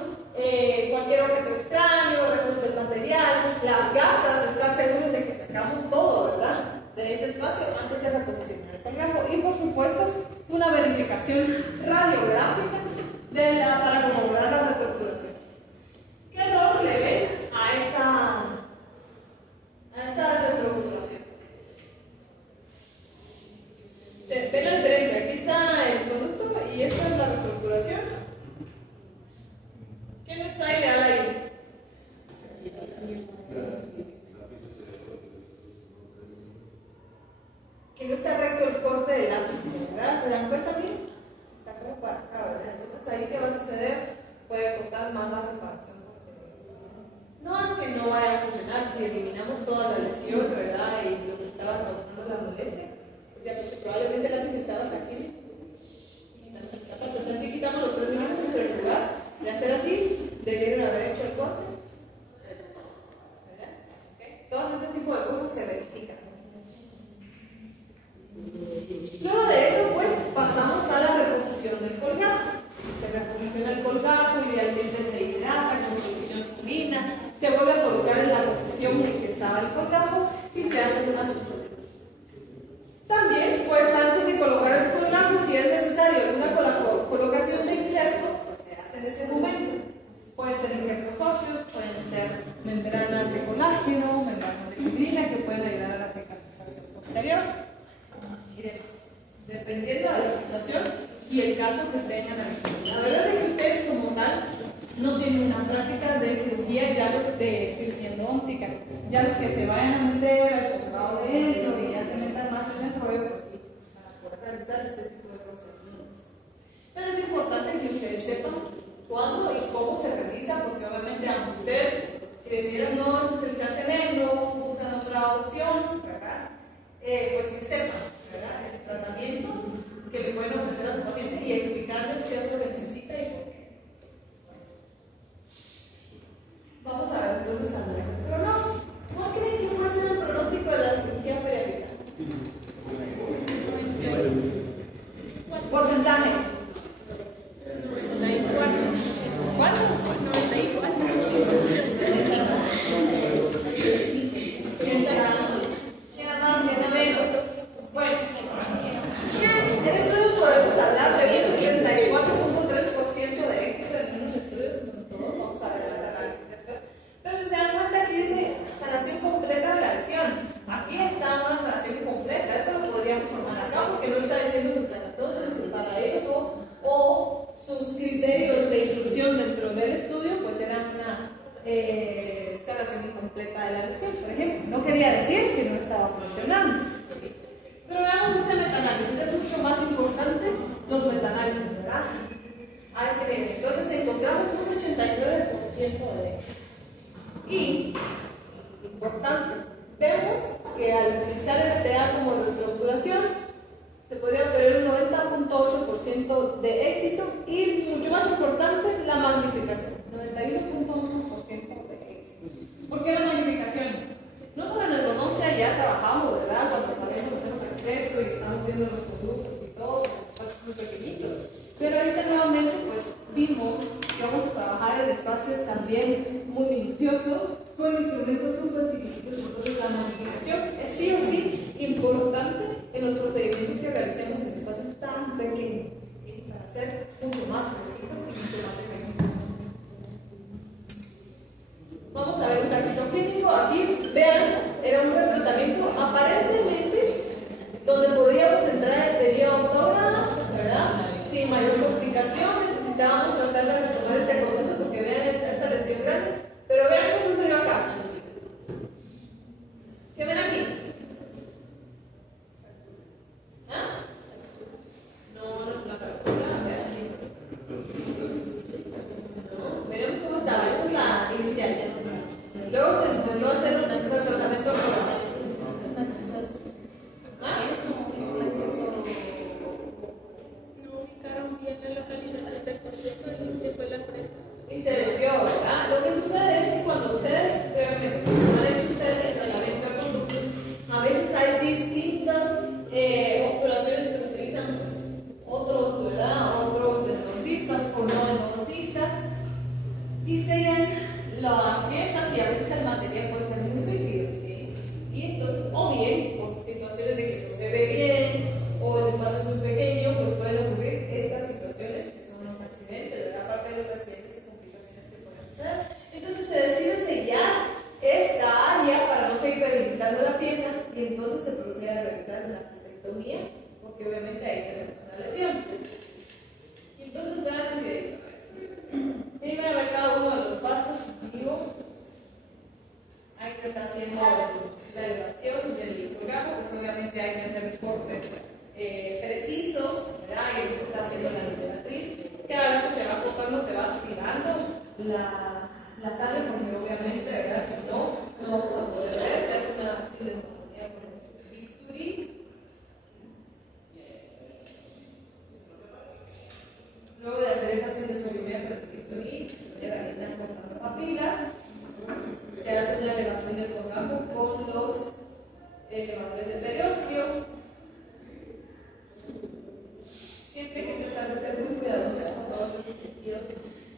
cualquier objeto extraño, restos del material, las gasas, estar seguros de que sacamos todo, ¿verdad? De ese espacio antes de reposicionar el colgajo y por supuesto una verificación radiográfica para corroborar la reestructuración. ¿Qué error le ven a esa reestructuración? ¿Se ve la diferencia? Aquí está el producto y esta es la reestructuración. ¿Qué no está ideal ahí? Que no está recto el corte del lápiz, ¿verdad? ¿Se dan cuenta bien? Está como para acá, ¿verdad? Entonces ahí ¿qué va a suceder? Puede costar más la reparación posterior. No es que no vaya a funcionar si eliminamos toda la lesión, ¿verdad? Y lo que estaba causando la molestia. O sea, porque probablemente el lápiz estaba hasta aquí. Entonces si quitamos los 3 milímetros, pero en lugar de hacer así, debieron haber hecho el corte. ¿Verdad? ¿Okay? Todo ese tipo de cosas se verifican. Luego de eso, pues, pasamos a la reposición del colgajo. Se reposiciona el colgajo, idealmente se hidrata con solución salina, se vuelve a colocar en la posición en que estaba el colgajo y se hace una sutura. También, pues, antes de colocar el colgajo, si es necesario alguna colocación de injerto, pues se hace en ese momento. Pueden ser injertos óseos, pueden ser membranas de colágeno, membranas de fibrina que pueden ayudar a la cicatrización posterior. Dependiendo de la situación y el caso que estén analizando. La verdad es que ustedes como tal no tienen una práctica de cirugía, ya los de cirugía endodóntica. Ya los que se vayan a meter al posgrado de endo y ya se metan más en el rollo, pues sí, para poder realizar este tipo de procedimientos. Pero es importante que ustedes sepan cuándo y cómo se realiza, porque obviamente aunque ustedes, si decidieran no especializarse en endo, buscan otra opción, ¿verdad? Pues que sepan, ¿verdad? El tratamiento que le pueden ofrecer a su paciente y explicarles qué es lo que necesita y por qué. Vamos a ver entonces al pronóstico. ¿Cuál creen que puede ser el pronóstico de la cirugía periapical? Porcentaje. ¿Cuánto? 94. ¿Quién da más? ¿Quién da menos? Bueno, en estudios podemos hablar de un 74.3% de éxito en unos estudios, con todo. Vamos a ver el análisis después. Pero si se dan cuenta, aquí dice sanación completa de la lesión. Aquí está una sanación completa. Esto lo podríamos tomar acá porque no está diciendo suplementación para ellos o sus criterios de inclusión dentro del estudio, pues eran una sanación incompleta de la lesión, por ejemplo. No quería decir que no estaba funcionando. Pero veamos este metaanálisis, es mucho más importante los metaanálisis, ¿verdad? A este nivel. Entonces encontramos un 89% de éxito. Y, importante, vemos que al utilizar MTA como reestructuración, se podría obtener un 90.8% de éxito y, mucho más importante, la magnificación, 91.1% de éxito. ¿Por qué la magnificación? Nosotros en endodoncia ya trabajamos, ¿verdad? Cuando sabemos, hacemos acceso y estamos viendo los productos y todo, espacios muy pequeñitos. Pero ahorita nuevamente, pues vimos que vamos a trabajar en espacios también muy minuciosos, con instrumentos súper chiquititos. Entonces, la magnificación es sí o sí importante en los procedimientos que realicemos en espacios tan pequeños, ¿sí? Para ser mucho más precisos y mucho más efectivos. Vamos a ver un casito clínico. Aquí, vean, era un buen tratamiento aparentemente donde podíamos entrar en periodo autógrafo, ¿verdad? Sin mayor complicación. Necesitábamos tratar de retomar este proceso porque vean esta lesión grande. Pero vean qué sucedió acá. ¿Qué ven aquí? ¿Ah? No es una fractura. A ver. No, veremos cómo estaba. Esta es la inicial. Luego se intentó hacer un tratamiento global. ¿Ah? Es un acceso. No ubicaron bien la localización del proceso y se fue la presa. Y se desvió, ¿verdad? Lo que sucede es que cuando ustedes, realmente, como han hecho ustedes el tratamiento de conductos, a veces hay distintas obturaciones que utilizan otros, ¿verdad? Otros endodoncistas o no endodoncistas y sellan las piezas y a veces el material puede ser muy rígido, ¿sí? Y entonces, o bien, por situaciones de que no se ve bien o el espacio es muy pequeño, pues pueden ocurrir estas situaciones que son los accidentes, ¿verdad? Aparte de los accidentes y complicaciones que pueden suceder. Entonces se decide sellar esta área para no seguir debilitando la pieza y entonces se procede a realizar una fasectomía, porque obviamente ahí tenemos una lesión. Y entonces vean que van a ver cada uno de los pasos en vivo. Ahí se está haciendo la elevación del linfogramo, pues obviamente hay que hacer cortes precisos, ¿verdad? Y se está haciendo la liberatriz. Cada vez que se va cortando se va aspirando la sangre, porque obviamente, ¿verdad? Si no, no vamos a poder ver. Se hace una descomunidad con el bisturí. Luego de hacer esa sendesolimia con el bisturí, se realizan cortando papilas. Se hace la elevación del fogamo con los elevadores de periósteo. Siempre hay que tratar de ser muy cuidadosos con todos estos sentidos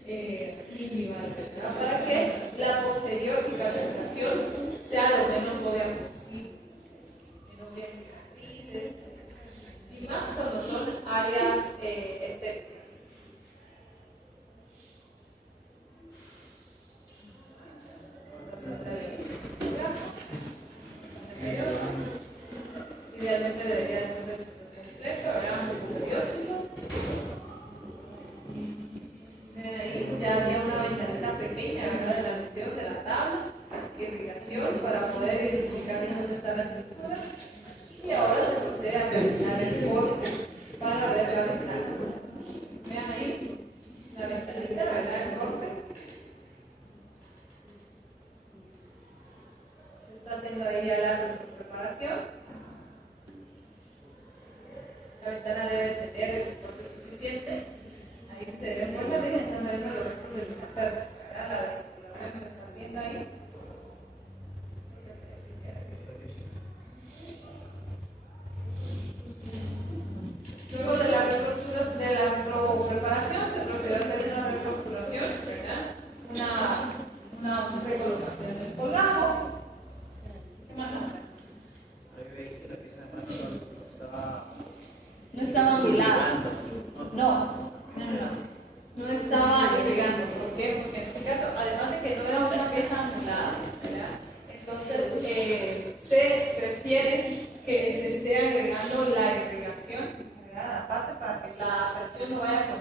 individuales, para que la posterior cicatrización sea lo menos obvia posible, que no vean cicatrices, y más cuando son áreas estéticas. Idealmente debería de ser de exposición estrecha, hablamos de perióstico. Miren ahí, ya había una ventana está la estructura y ahora se procede a realizar el corte para ver la ventana. Vean ahí la ventanita, ¿verdad? El corte. Se está haciendo ahí ya la preparación. La ventana debe tener el espacio suficiente. Ahí se deben cuenta, bien, están saliendo los restos de la percha, ¿verdad? La circulación se está haciendo ahí. Luego de la retropreparación se procede a hacer una retropreparación, ¿verdad? Una recolocación del colgajo. ¿Qué más? No estaba ondulada. No estaba irrigando. ¿Por qué? Porque en este caso, además de que no era una pieza ondulada, ¿verdad? Entonces se prefiere que se esté agregando la irrigación, ¿verdad? Aparte para que la presión no vaya con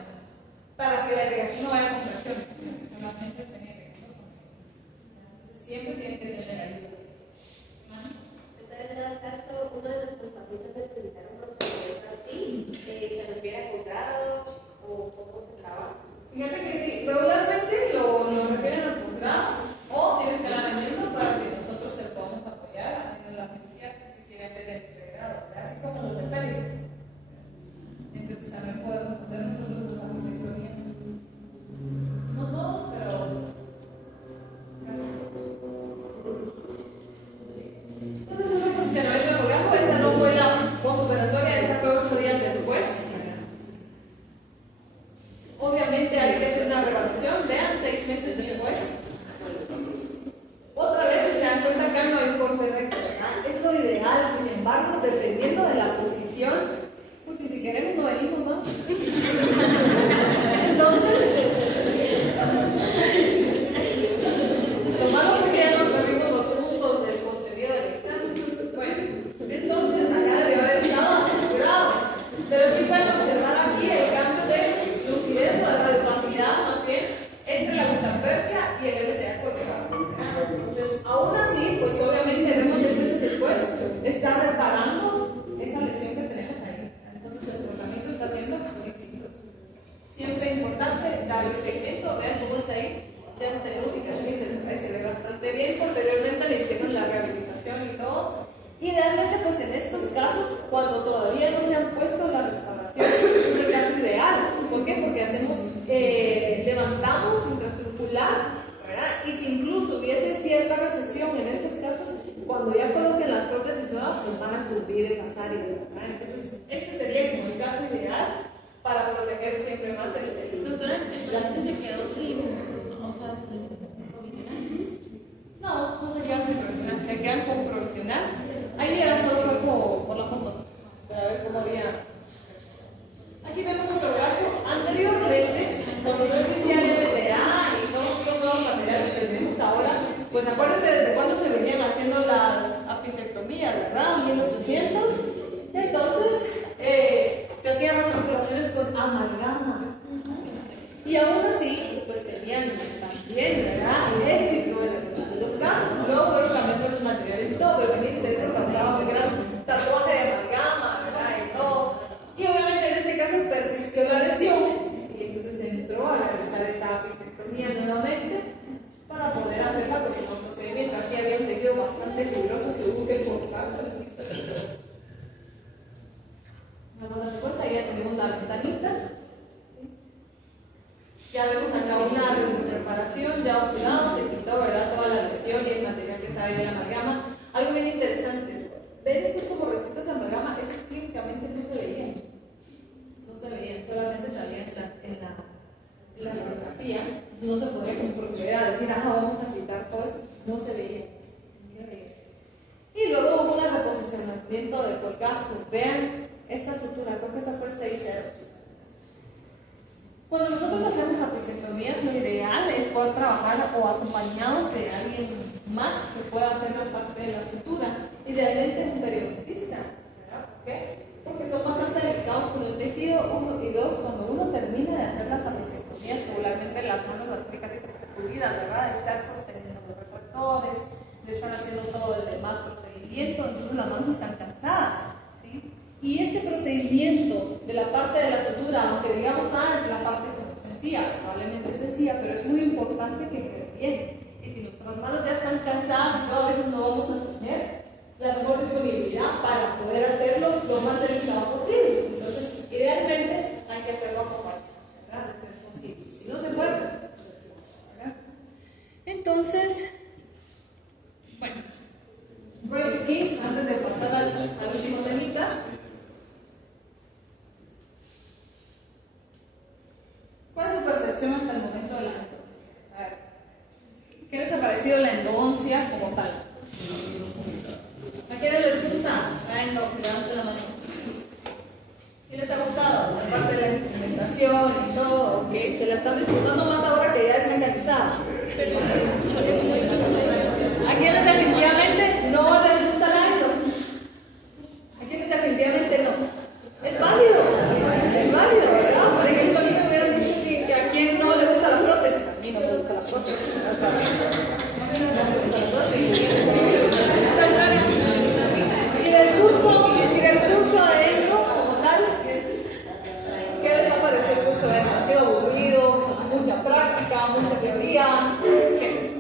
presión, sino que solamente estén irrigando con presión. Entonces siempre tiene que tener ayuda. Entonces, en dado caso, uno de nuestros pacientes necesitaron un procedimiento así, ¿se refiere a posgrado o cómo se trabaja? Fíjate que sí, regularmente lo refieren al posgrado o tienes que dar ejemplo para que nosotros te podamos apoyar haciendo la cirugía si quiere hacer el integrado, así como los de pérdida. Entonces también podemos hacer nosotros los asistentes. No todos, pero casi todos. Entonces un reposicionamiento de colgajo, esta no fue la postoperatoria, esta fue 8 días después. Obviamente hay que hacer una revaluación, vean, 6 meses después. Otra vez, si se dan cuenta, acá no hay un corte recto, ¿verdad? Es lo ideal, sin embargo, dependiendo de la posición, si queremos no venimos más. Entonces, lo malo es que ya nos perdimos los puntos del contenido del examen. Bueno, entonces acá debe haber estado asegurado, pero sí pueden observar aquí el cambio de lucidez o de opacidad, más bien, entre la gutapercha y el LTA colgado. Entonces, aún así, pues obviamente vemos 6 meses después, está reparando esa lesión que tenemos ahí. Entonces, el tratamiento está siendo exitoso. Siempre es importante darle seguimiento, vean cómo está ahí. Ya no tenemos cicatrices, se ve bastante bien. Posteriormente le hicieron la rehabilitación y todo. Idealmente, pues en estos casos, cuando todavía no se han puesto la restauración, es el caso ideal. ¿Por qué? Porque hacemos, levantamos intraestructural, ¿verdad? Y si incluso hubiese cierta recesión en estos casos, cuando ya coloquen las prótesis nuevas, pues van a cubrir esas áreas, ¿verdad? Entonces, este sería como el caso ideal para proteger siempre más el Doctora, entonces se quedó sin, o sea, sin provisional. No se quedan sin provisional, se quedan con provisional. Ahí ya solo fue por la foto, para ver cómo había. Aquí vemos otro caso. Anteriormente, cuando no existía el MTA y todos los nuevos materiales que tenemos ahora, pues acuérdense desde cuándo se venían haciendo las apicectomías, ¿verdad? 1800. Entonces, se hacían reestructuraciones con amalgama. Y aún así, pues tenían también, ¿verdad? El éxito en los casos. Luego fueron cambiando los materiales y todo, pero venir se causaba muy gran tatuaje de amalgama, ¿verdad? Y todo. Y obviamente en este caso persistió la lesión, y entonces se entró a realizar esta apicectomía nuevamente para poder hacerla, porque el procedimiento aquí había un tejido bastante fibroso que hubo que cortar las vistas. Vamos a la secuencia, ya tenemos la ventanita. Ya vemos acá una preparación, ya obturado, se quitó, ¿verdad? Toda la lesión y el material que está ahí de la amalgama. Algo bien interesante, ven estos como residuos de amalgama, esos clínicamente no se veían. No se veían, solamente salían en la radiografía. No se podía como proceder a decir, vamos a quitar todo esto. No se veía. Y luego hubo un reposicionamiento de colgajo. Vean esta sutura, creo que esa fue 6 ceros. Cuando nosotros hacemos apicectomías, lo ideal es poder trabajar o acompañados de alguien más que pueda hacer la parte de la sutura, idealmente un periodoncista, ¿verdad? ¿Por qué? Porque son bastante delicados con el tejido, 1 y 2, cuando uno termina de hacer las apicectomías, regularmente las manos las tiene casi pulidas, ¿verdad? De estar sosteniendo los reflectores, de estar haciendo todo el demás procedimiento, entonces las manos están cansadas, ¿sí? Y este procedimiento de la parte de la sutura, aunque digamos, es la parte sencilla, probablemente sencilla, pero es muy importante que quede bien. Y si nuestras manos ya están cansadas y a veces no vamos a tener la mejor disponibilidad para poder hacerlo lo más delicado posible. Entonces, idealmente hay que hacerlo acompañados, ¿verdad? De ser posible. Si no se puede, pues, ¿verdad? Entonces, bueno, break aquí, antes de pasar al último temita. ¿Cuál es su percepción hasta el momento de la endodoncia? A ver, ¿qué les ha parecido la endodoncia como tal? ¿A quiénes les gusta? Levanten la mano. ¿Sí les ha gustado? La parte de la implementación y todo, ¿ok? ¿Se la están disfrutando más ahora que ya es mecanizada? ¿A quiénes definitivamente no les gusta la endo? ¿A quiénes definitivamente no? Es válido, ¿verdad? Por ejemplo, a mí me hubieran dicho sí, que a quién no le gusta la prótesis. A mí no me gusta la prótesis. Y del curso de endo como tal, ¿qué les ha parecido el curso de endo? ¿Ha sido aburrido? ¿Mucha práctica? ¿Mucha teoría? ¿Qué?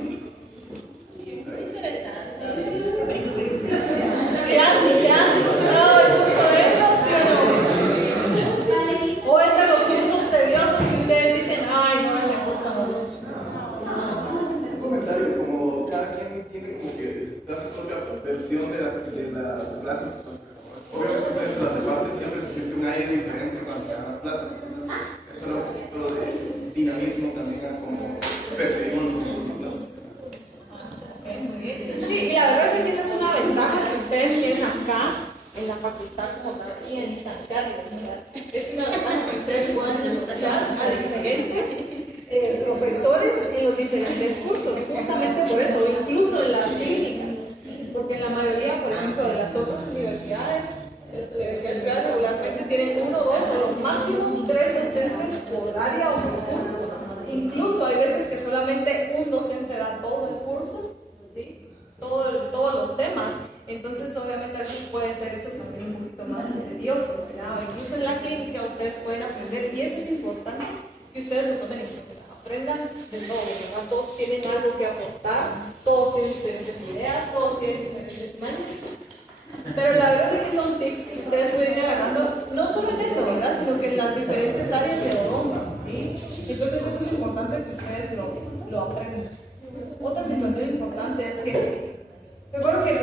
¿Se han disfrutado el curso de endo? ¿Sí o no? ¿O es de los cursos tediosos que ustedes dicen, ay, no, ese curso no? Un comentario, como cada quien tiene como que dar su propia versión de las clases. Obviamente ustedes las debaten, siempre se siente un aire diferente cuando se dan las clases. Entonces, eso da un poquito de dinamismo también a cómo percibimos las clases. Muy bien. Sí, y la verdad es que esa es una ventaja que ustedes tienen acá en la facultad como tal y en San Carlos. Es una ventaja que ustedes puedan escuchar a diferentes profesores en los diferentes cursos, justamente por eso, incluso en las clínicas, porque en la mayoría, por ejemplo, de las otras universidades, las universidades privadas regularmente tienen 1, 2 o lo máximo 3 docentes por área o por curso. Incluso hay veces que solamente un docente da todo el curso, ¿sí? Todos los temas. Entonces, obviamente, a veces puede ser eso también un poquito más tedioso, ¿verdad? Incluso en la clínica ustedes pueden aprender, y eso es importante que ustedes lo tomen en cuenta. Aprendan de todo, ¿verdad? Todos tienen algo que aportar, todos tienen diferentes ideas, todos tienen diferentes maneras. Pero la verdad es que son tips que ustedes pueden ir agarrando, no solo en esto, ¿verdad? Sino que en las diferentes áreas de odonto, ¿sí? Entonces, eso es importante que ustedes lo aprendan. Otra situación importante es que recuerdo que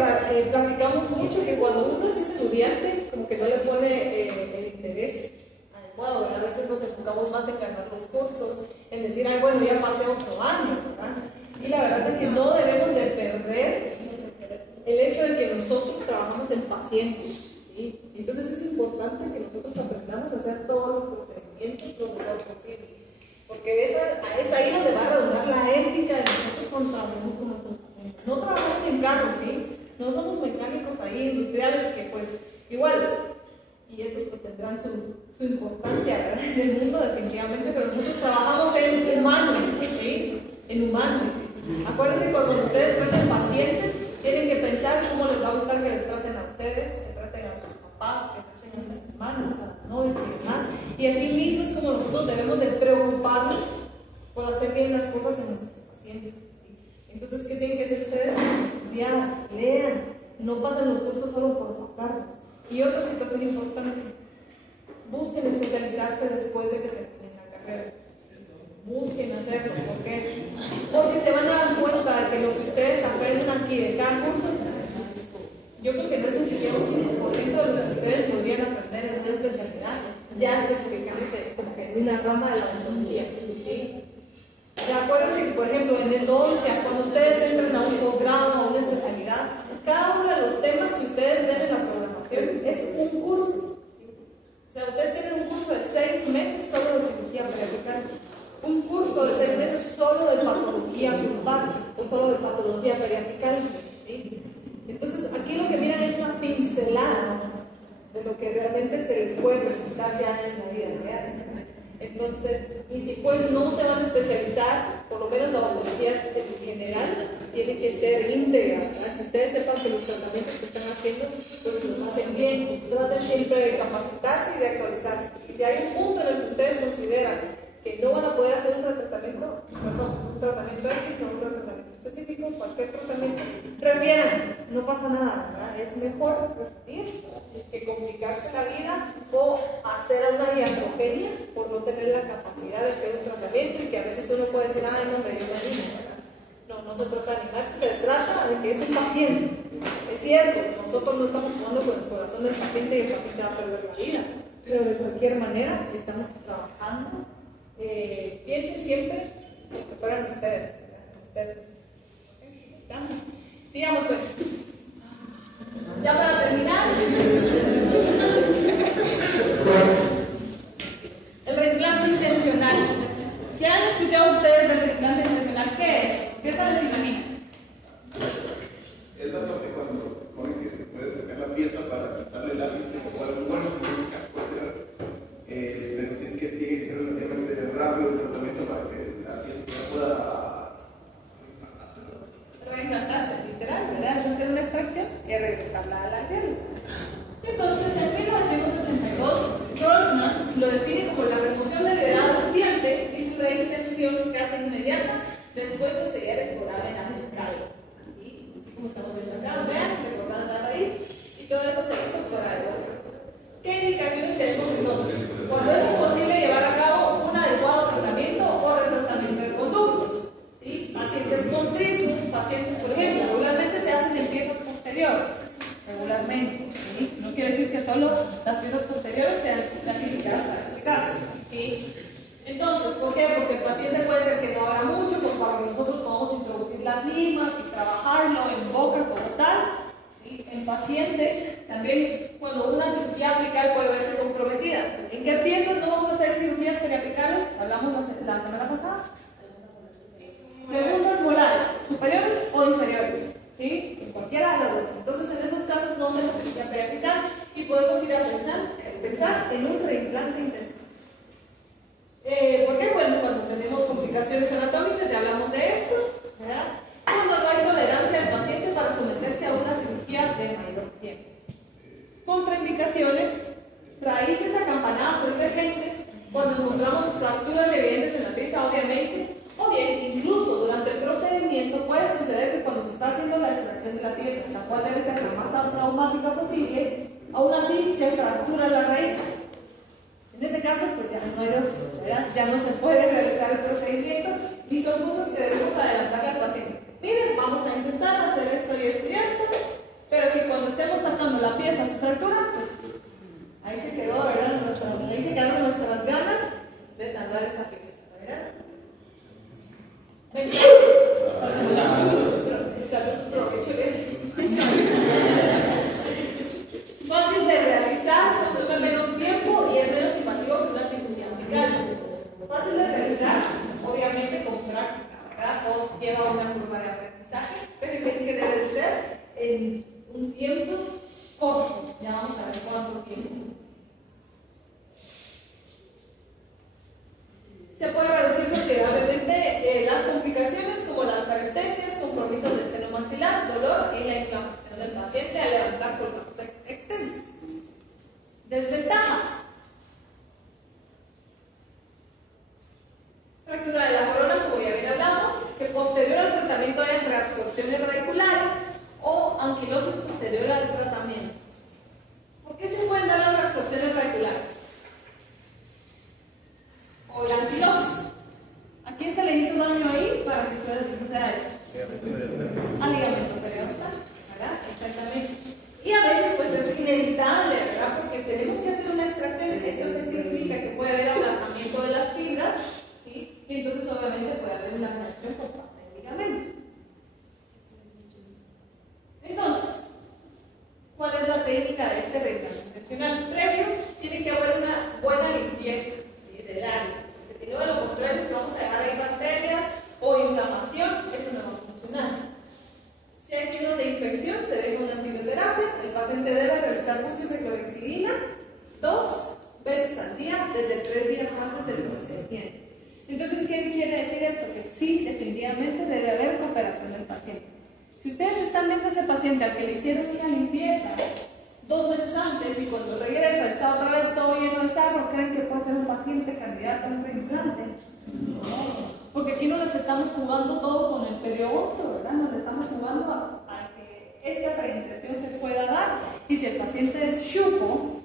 platicamos mucho que cuando uno es estudiante, como que no le pone el interés adecuado, ¿verdad? A veces nos enfocamos más en ganar los cursos, en decir, ay, bueno, ya pasé otro año, ¿verdad? Y la verdad es que no debemos de perder el hecho de que nosotros trabajamos en pacientes, ¿sí? Entonces es importante que nosotros aprendamos a hacer todos los procedimientos lo mejor posible, porque es ahí donde va a redundar la ética de nosotros cuando trabajamos con nuestros pacientes. No trabajamos en carros, ¿sí? No somos mecánicos ahí, industriales, que pues igual, y estos pues tendrán su importancia, ¿verdad? En el mundo definitivamente, pero nosotros trabajamos en humanos, ¿sí? En humanos. Acuérdense que cuando ustedes traten pacientes, tienen que pensar cómo les va a gustar que les traten a ustedes, que traten a sus papás, que traten a sus hermanos, a las novias y demás. Y así mismo es como nosotros debemos de preocuparnos por hacer bien las cosas en nuestros pacientes, ¿sí? Entonces, ¿qué tienen que hacer ustedes? Estudiar, lean, no pasen los cursos solo por pasarlos. Y otra situación importante, busquen especializarse después de que terminen la carrera. Busquen hacerlo, ¿por qué? Porque se van a dar cuenta de que lo que ustedes aprenden aquí de cada curso, yo creo que no es ni siquiera un 5% de los que ustedes podrían aprender en una especialidad, ya especificándose como que en una rama de la odontología, ¿sí? Acuérdense que, por ejemplo, en endodoncia, cuando ustedes entran a un posgrado, a una especialidad, cada uno de los temas que ustedes ven en la programación es un curso, ¿sí? O sea, ustedes tienen un curso de 6 meses solo de cirugía periapical, un curso de 6 meses solo de patología lumbar o solo de patología periapical, ¿sí? Entonces, aquí lo que miran es una pincelada de lo que realmente se les puede presentar ya en la vida real. Entonces, y si pues no se van a especializar, por lo menos la odontología en general, tiene que ser íntegra, ¿verdad? Que ustedes sepan que los tratamientos que están haciendo, pues los hacen bien. Traten siempre de capacitarse y de actualizarse. Y si hay un punto en el que ustedes consideran que no van a poder hacer un tratamiento X, no un tratamiento específico, cualquier tratamiento, refieran, no pasa nada, ¿verdad? Es mejor referir que complicarse la vida o hacer una iatrogenia por no tener la capacidad de hacer un tratamiento y que a veces uno puede decir, ay, no, me dio una niña, ¿verdad? No se trata de animarse, se trata de que es un paciente. Es cierto, nosotros no estamos jugando con el corazón del paciente y el paciente va a perder la vida, pero de cualquier manera estamos trabajando. Piensen siempre que fueran ustedes, ¿estamos? Sigamos pues. Ya para terminar, el reimplante intencional. ¿Qué han escuchado ustedes del reimplante intencional? ¿Qué es? ¿Qué se les imagina? Es la parte cuando supone que se puede sacar la pieza para quitarle el lápiz o algo bueno, en este caso puede ser, pero si es que tiene que ser relativamente rápido el tratamiento para que la pieza ya pueda reimplantarse, literal, ¿verdad? Es hacer una extracción y regresarla a la piel. Entonces, en 1982, Grossman lo define como la remoción deliberada del diente y su reinserción casi inmediata después de sellar el foramen apical. Así como estamos viendo acá, vean, recortando la raíz y todo eso se hizo fuera de boca. ¿Qué indicaciones tenemos entonces? Cuando es imposible llevar a cabo un adecuado tratamiento o replantamiento de conductos, ¿sí? Pacientes con trismus, pacientes, por ejemplo, regularmente se hacen en piezas posteriores. Regularmente, ¿sí? No quiere decir que solo las piezas posteriores sean clasificadas para este caso, ¿sí? Entonces, ¿por qué? Porque el paciente puede ser que no haga mucho, pues para que nosotros podamos introducir las limas y trabajarlo en boca como tal. ¿Sí? En pacientes, también cuando una cirugía apical puede verse comprometida. ¿En qué piezas no vamos a hacer cirugías periapicales? Hablamos la semana pasada. Segundas molares, superiores o inferiores. ¿Sí? En cualquiera de las dos. Entonces, en esos casos no hacemos cirugía periapical y podemos ir a pensar en un reimplante intencional. ¿Por qué? Bueno, cuando tenemos complicaciones anatómicas, ya hablamos de esto, ¿verdad? Cuando no hay tolerancia al paciente para someterse a una cirugía de mayor tiempo. Contraindicaciones, raíces acampanadas o divergentes, cuando encontramos fracturas evidentes en la pieza, obviamente, o bien, incluso durante el procedimiento puede suceder que cuando se está haciendo la extracción de la pieza, la cual debe ser la más traumática posible, aún así se fractura la raíz. En ese caso, pues ya no hay ¿verdad? Ya no se puede realizar el procedimiento y son cosas que debemos adelantarle al paciente. Miren, vamos a intentar hacer esto y esto y esto, pero si cuando estemos sacando la pieza se fractura, pues ahí se quedó, ¿verdad? Ahí se quedaron nuestras ganas de salvar esa pieza, ¿verdad? Fácil de realizar, consume menos tiempo y es menos invasivo que una cirugía apical. Fácil de realizar, obviamente con práctica, ¿verdad? Todo lleva una curva de aprendizaje, pero es que debe de ser en un tiempo corto. Ya vamos a ver cuánto tiempo. Se puede reducir considerablemente las complicaciones como las parestesias, compromisos del seno maxilar, dolor y la inflamación del paciente al levantar por brazos extensos. Desventajas. Fractura de la corona, como ya bien hablamos, que posterior al tratamiento hay reabsorciones radiculares o anquilosis posterior al tratamiento. ¿Por qué se pueden dar las reabsorciones radiculares? O la anquilosis. ¿A quién se le hizo daño ahí para que suceda esto? Al ligamento periodontal, ¿verdad? Exactamente. Y a veces pues es inevitable, ¿verdad? Porque tenemos que hacer una extracción. Esto que significa que puede haber aplazamiento de las fibras, ¿sí? Y entonces obviamente puede haber una reacción por parte del ligamento. Entonces, ¿cuál es la técnica de este reimplante intencional? Previo, tiene que haber una buena limpieza, ¿sí? Del área. Porque si no, de lo contrario, si vamos a dejar ahí bacterias o inflamación, eso no va a funcionar. Si realmente ese paciente al que le hicieron una limpieza 2 meses antes y cuando regresa está otra vez todo lleno de sarro, ¿creen que puede ser un paciente candidato a un reimplante? No, porque aquí no les estamos jugando todo con el periodonto, ¿verdad? Nos le estamos jugando a que esta reinserción se pueda dar, y si el paciente es chupo,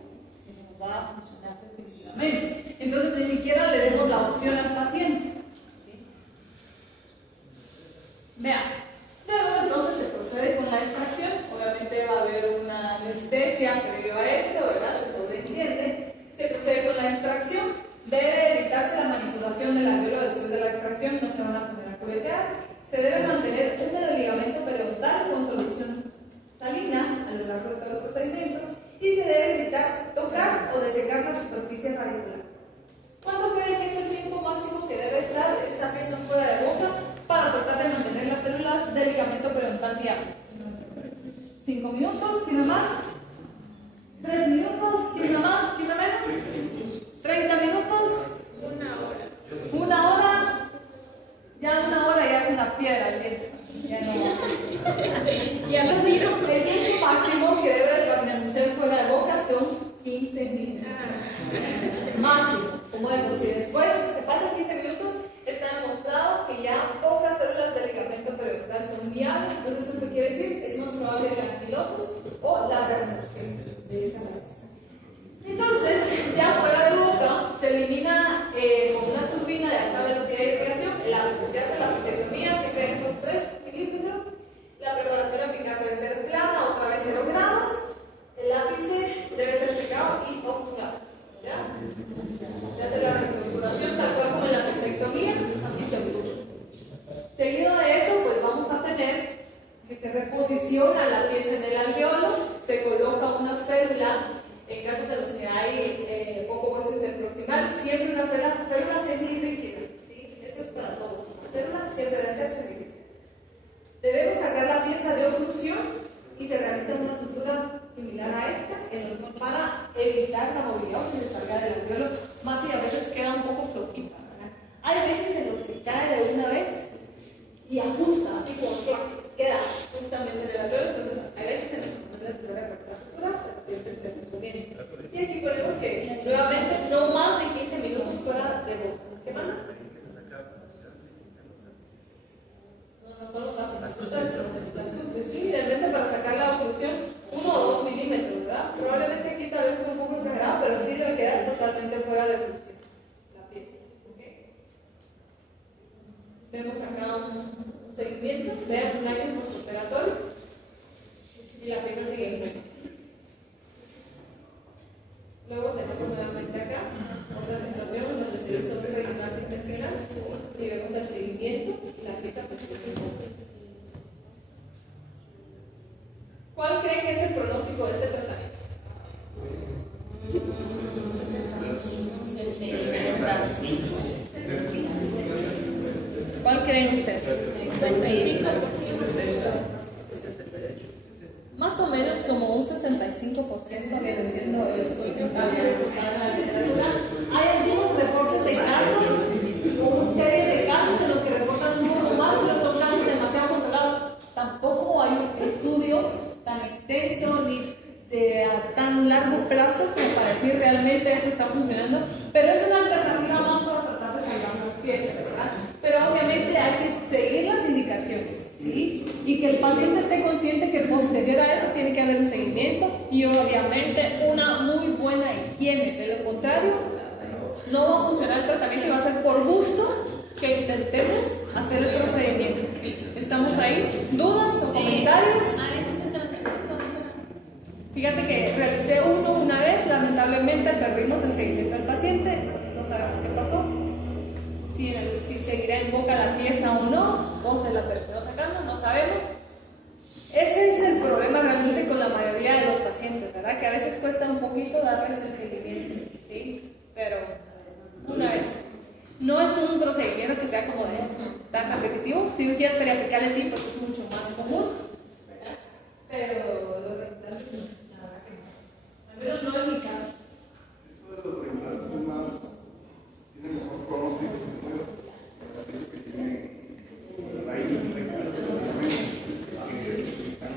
no va a funcionar definitivamente. Entonces ni siquiera le demos la opción al paciente. Veamos. Luego entonces se procede con la extracción. Obviamente va a haber una anestesia previo a esto, ¿verdad? Se sobreentiende. Se procede con la extracción. Debe evitarse la manipulación del alveolo después de la extracción, no se van a poner a cubetear. Se debe mantener húmedo el ligamento periodontal con solución salina a lo largo de todo el procedimiento, y se debe evitar tocar o desecar la superficie radicular. ¿Cuánto creen que es el tiempo máximo que debe estar esta pieza fuera de boca para tratar de mantener las células del ligamento periodontal viable? 5 minutos, ¿quién más? 3 minutos, ¿quién más? ¿Quién menos? 30 minutos. 1 hora. 1 hora. Ya 1 hora ya es una piedra el diente. Ya no. Ya no sirve. El tiempo máximo que debe permanecer fuera de boca son 15 minutos. Máximo. Como eso, si después se pasan 15 minutos, está demostrado que ya pocas células del ligamento periodontal son viables. Entonces, ¿eso qué quiere decir? Es más probable la anquilosis o la reabsorción de esa raíz. Entonces, ya fuera de boca, se elimina con una turbina de alta velocidad de irrigación. Se hace la pisectomía, siempre en esos 3 milímetros. La preparación apical debe ser plana, otra vez 0 grados. El ápice debe ser secado y obturado. ¿Ya? Se hace la reestructuración tal cual como en la pisectomía, aquí se obtura. Seguido de eso, pues vamos a tener que se reposiciona la pieza en el alveolo, se coloca una férula. En casos en los que hay poco hueso interproximal, siempre una férula semi-rígida, ¿sí? Esto es para todos. La férula siempre debe ser semi-rígida. Debemos sacar la pieza de oclusión y se realiza una sutura similar a esta para evitar la movilidad que se salga del alveolo, más si a veces queda un poco flojita, ¿verdad? Hay veces en los que cae de una vez y ajusta, así como que queda justamente en el alveolo, entonces hay veces en los que no es necesaria la sutura, pero siempre se recomienda. Y aquí ponemos que nuevamente no más de 15 minutos fuera de boca. ¿Qué manda? No solo sí, realmente para sacar la oclusión 1 o 2 milímetros, ¿verdad? Probablemente aquí tal vez es un poco exagerado, pero sí debe quedar totalmente fuera de oclusión la pieza. ¿Okay? Vemos acá un seguimiento, vean un año postoperatorio y la pieza sigue en pleno. Luego tenemos nuevamente acá otra situación donde se hizo un reimplante intencional y vemos el seguimiento y la pieza pues sigue en pleno. ¿Cuál creen que es el pronóstico de este tratamiento? ¿Cuál creen ustedes? 55%. Más o menos como un 65% viene siendo el porcentaje reportado en la literatura. Hay algunos reportes de casos, o series de casos en los que reportan un poco más, pero son casos demasiado controlados. Tampoco hay un estudio tan extenso ni de tan largo plazo como para decir realmente eso está funcionando, pero es una alternativa más para tratar de salvar las piezas, ¿verdad? Pero obviamente hay que seguir las indicaciones, ¿sí? Y que el paciente esté consciente que posterior a eso tiene que haber un seguimiento y obviamente una muy buena higiene. De lo contrario, no va a funcionar el tratamiento y va a ser por gusto que intentemos hacer el procedimiento. ¿Estamos ahí? ¿Dudas o comentarios? Fíjate que realicé uno una vez, lamentablemente perdimos el seguimiento del paciente, no sabemos qué pasó. Si seguirá en boca la pieza o no, o se la terminó sacando, no sabemos. Ese es el problema realmente con la mayoría de los pacientes, ¿verdad? Que a veces cuesta un poquito darles el seguimiento, ¿sí? Pero una vez. No es un procedimiento que sea como de tan repetitivo. Cirugías periapicales sí, pues es mucho más común, ¿verdad? Pero los reimplantes no, la verdad que no. Al menos no en mi caso. Esto de los reimplantes es más, tiene mejor pronóstico, que tiene raíces que están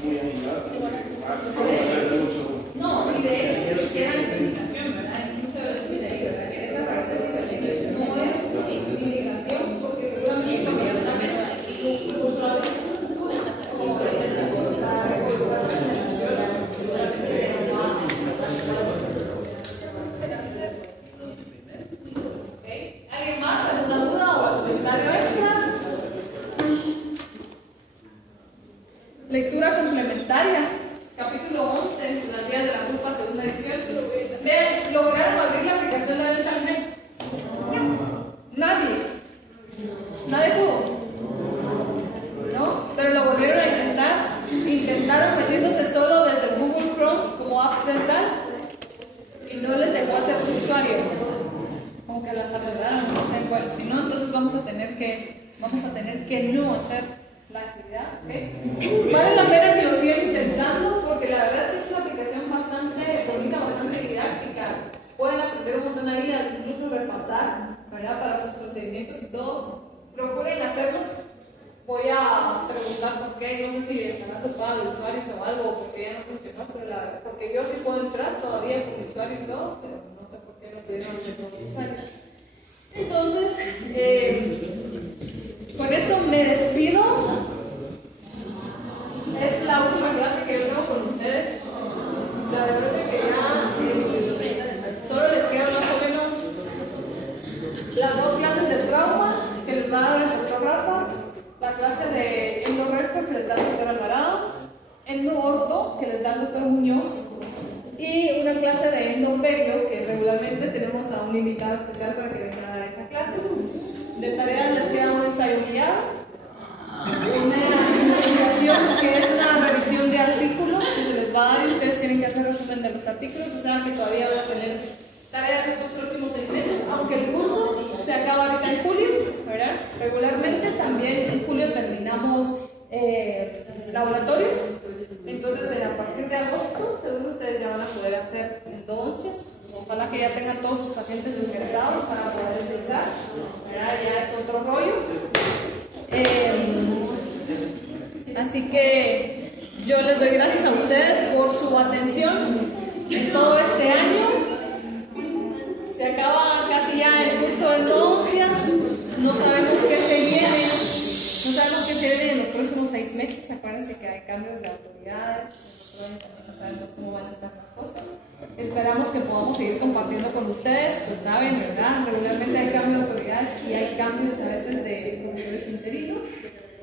Lectura complementaria, capítulo 11, las guías de la grupa, segunda edición. Vean, ¿lograron abrir la aplicación de Dental? Nadie. Nadie pudo. ¿No? Pero lo volvieron a intentar. Intentaron metiéndose solo desde el Google Chrome como app dental y no les dejó hacer su usuario. Como que las arreglaron, no sé. Bueno, si no, entonces vamos a tener que no hacer la actividad. ¿Okay? Vale la pena que lo sigan intentando porque la verdad es que es una aplicación bastante bonita, bastante didáctica. Pueden aprender un montón ahí, incluso repasar, ¿verdad? Para sus procedimientos y todo. Procuren hacerlo. Voy a preguntar por qué, no sé si estará tocado de usuarios o algo, porque ya no funcionó, pero la verdad, porque yo sí puedo entrar todavía con mi usuario y todo, pero no sé por qué no pudieron hacer con los usuarios. Entonces, con esto me despido. Es la última clase que yo tengo con ustedes. La verdad es que ya solo les quedan más o menos las 2 clases de trauma que les va a dar el doctor Rafa, la clase de endorresto que les da el doctor Alvarado, endoorto que les da el doctor Muñoz y una clase de endoperio que regularmente tenemos a un invitado especial para que venga a dar esa clase. De tarea les queda un ensayo guiado, una investigación que es una revisión de artículos que se les va a dar y ustedes tienen que hacer resumen de los artículos, o sea que todavía van a tener tareas estos próximos 6 meses, aunque el curso se acaba ahorita en julio, ¿verdad? Regularmente también en julio terminamos laboratorios, entonces a partir de agosto seguro ustedes ya van a poder hacer endodoncias. Ojalá que ya tengan todos sus pacientes interesados para poder empezar, ¿verdad? Ya es otro rollo. Así que yo les doy gracias a ustedes por su atención en todo este año. Se acaba casi ya el curso de endodoncia, no sabemos qué se viene, en los próximos 6 meses. Acuérdense que hay cambios de autoridades, nosotros también no sabemos cómo van a estar las cosas. Esperamos que podamos seguir compartiendo con ustedes, pues saben, ¿verdad? Regularmente hay cambios de autoridades y hay cambios a veces de profesores interinos,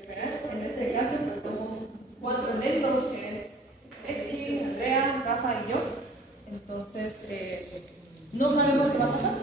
¿verdad? En este caso pues somos 4 lentos, que es Echi, Andrea, Rafa y yo. Entonces, no sabemos qué va a pasar.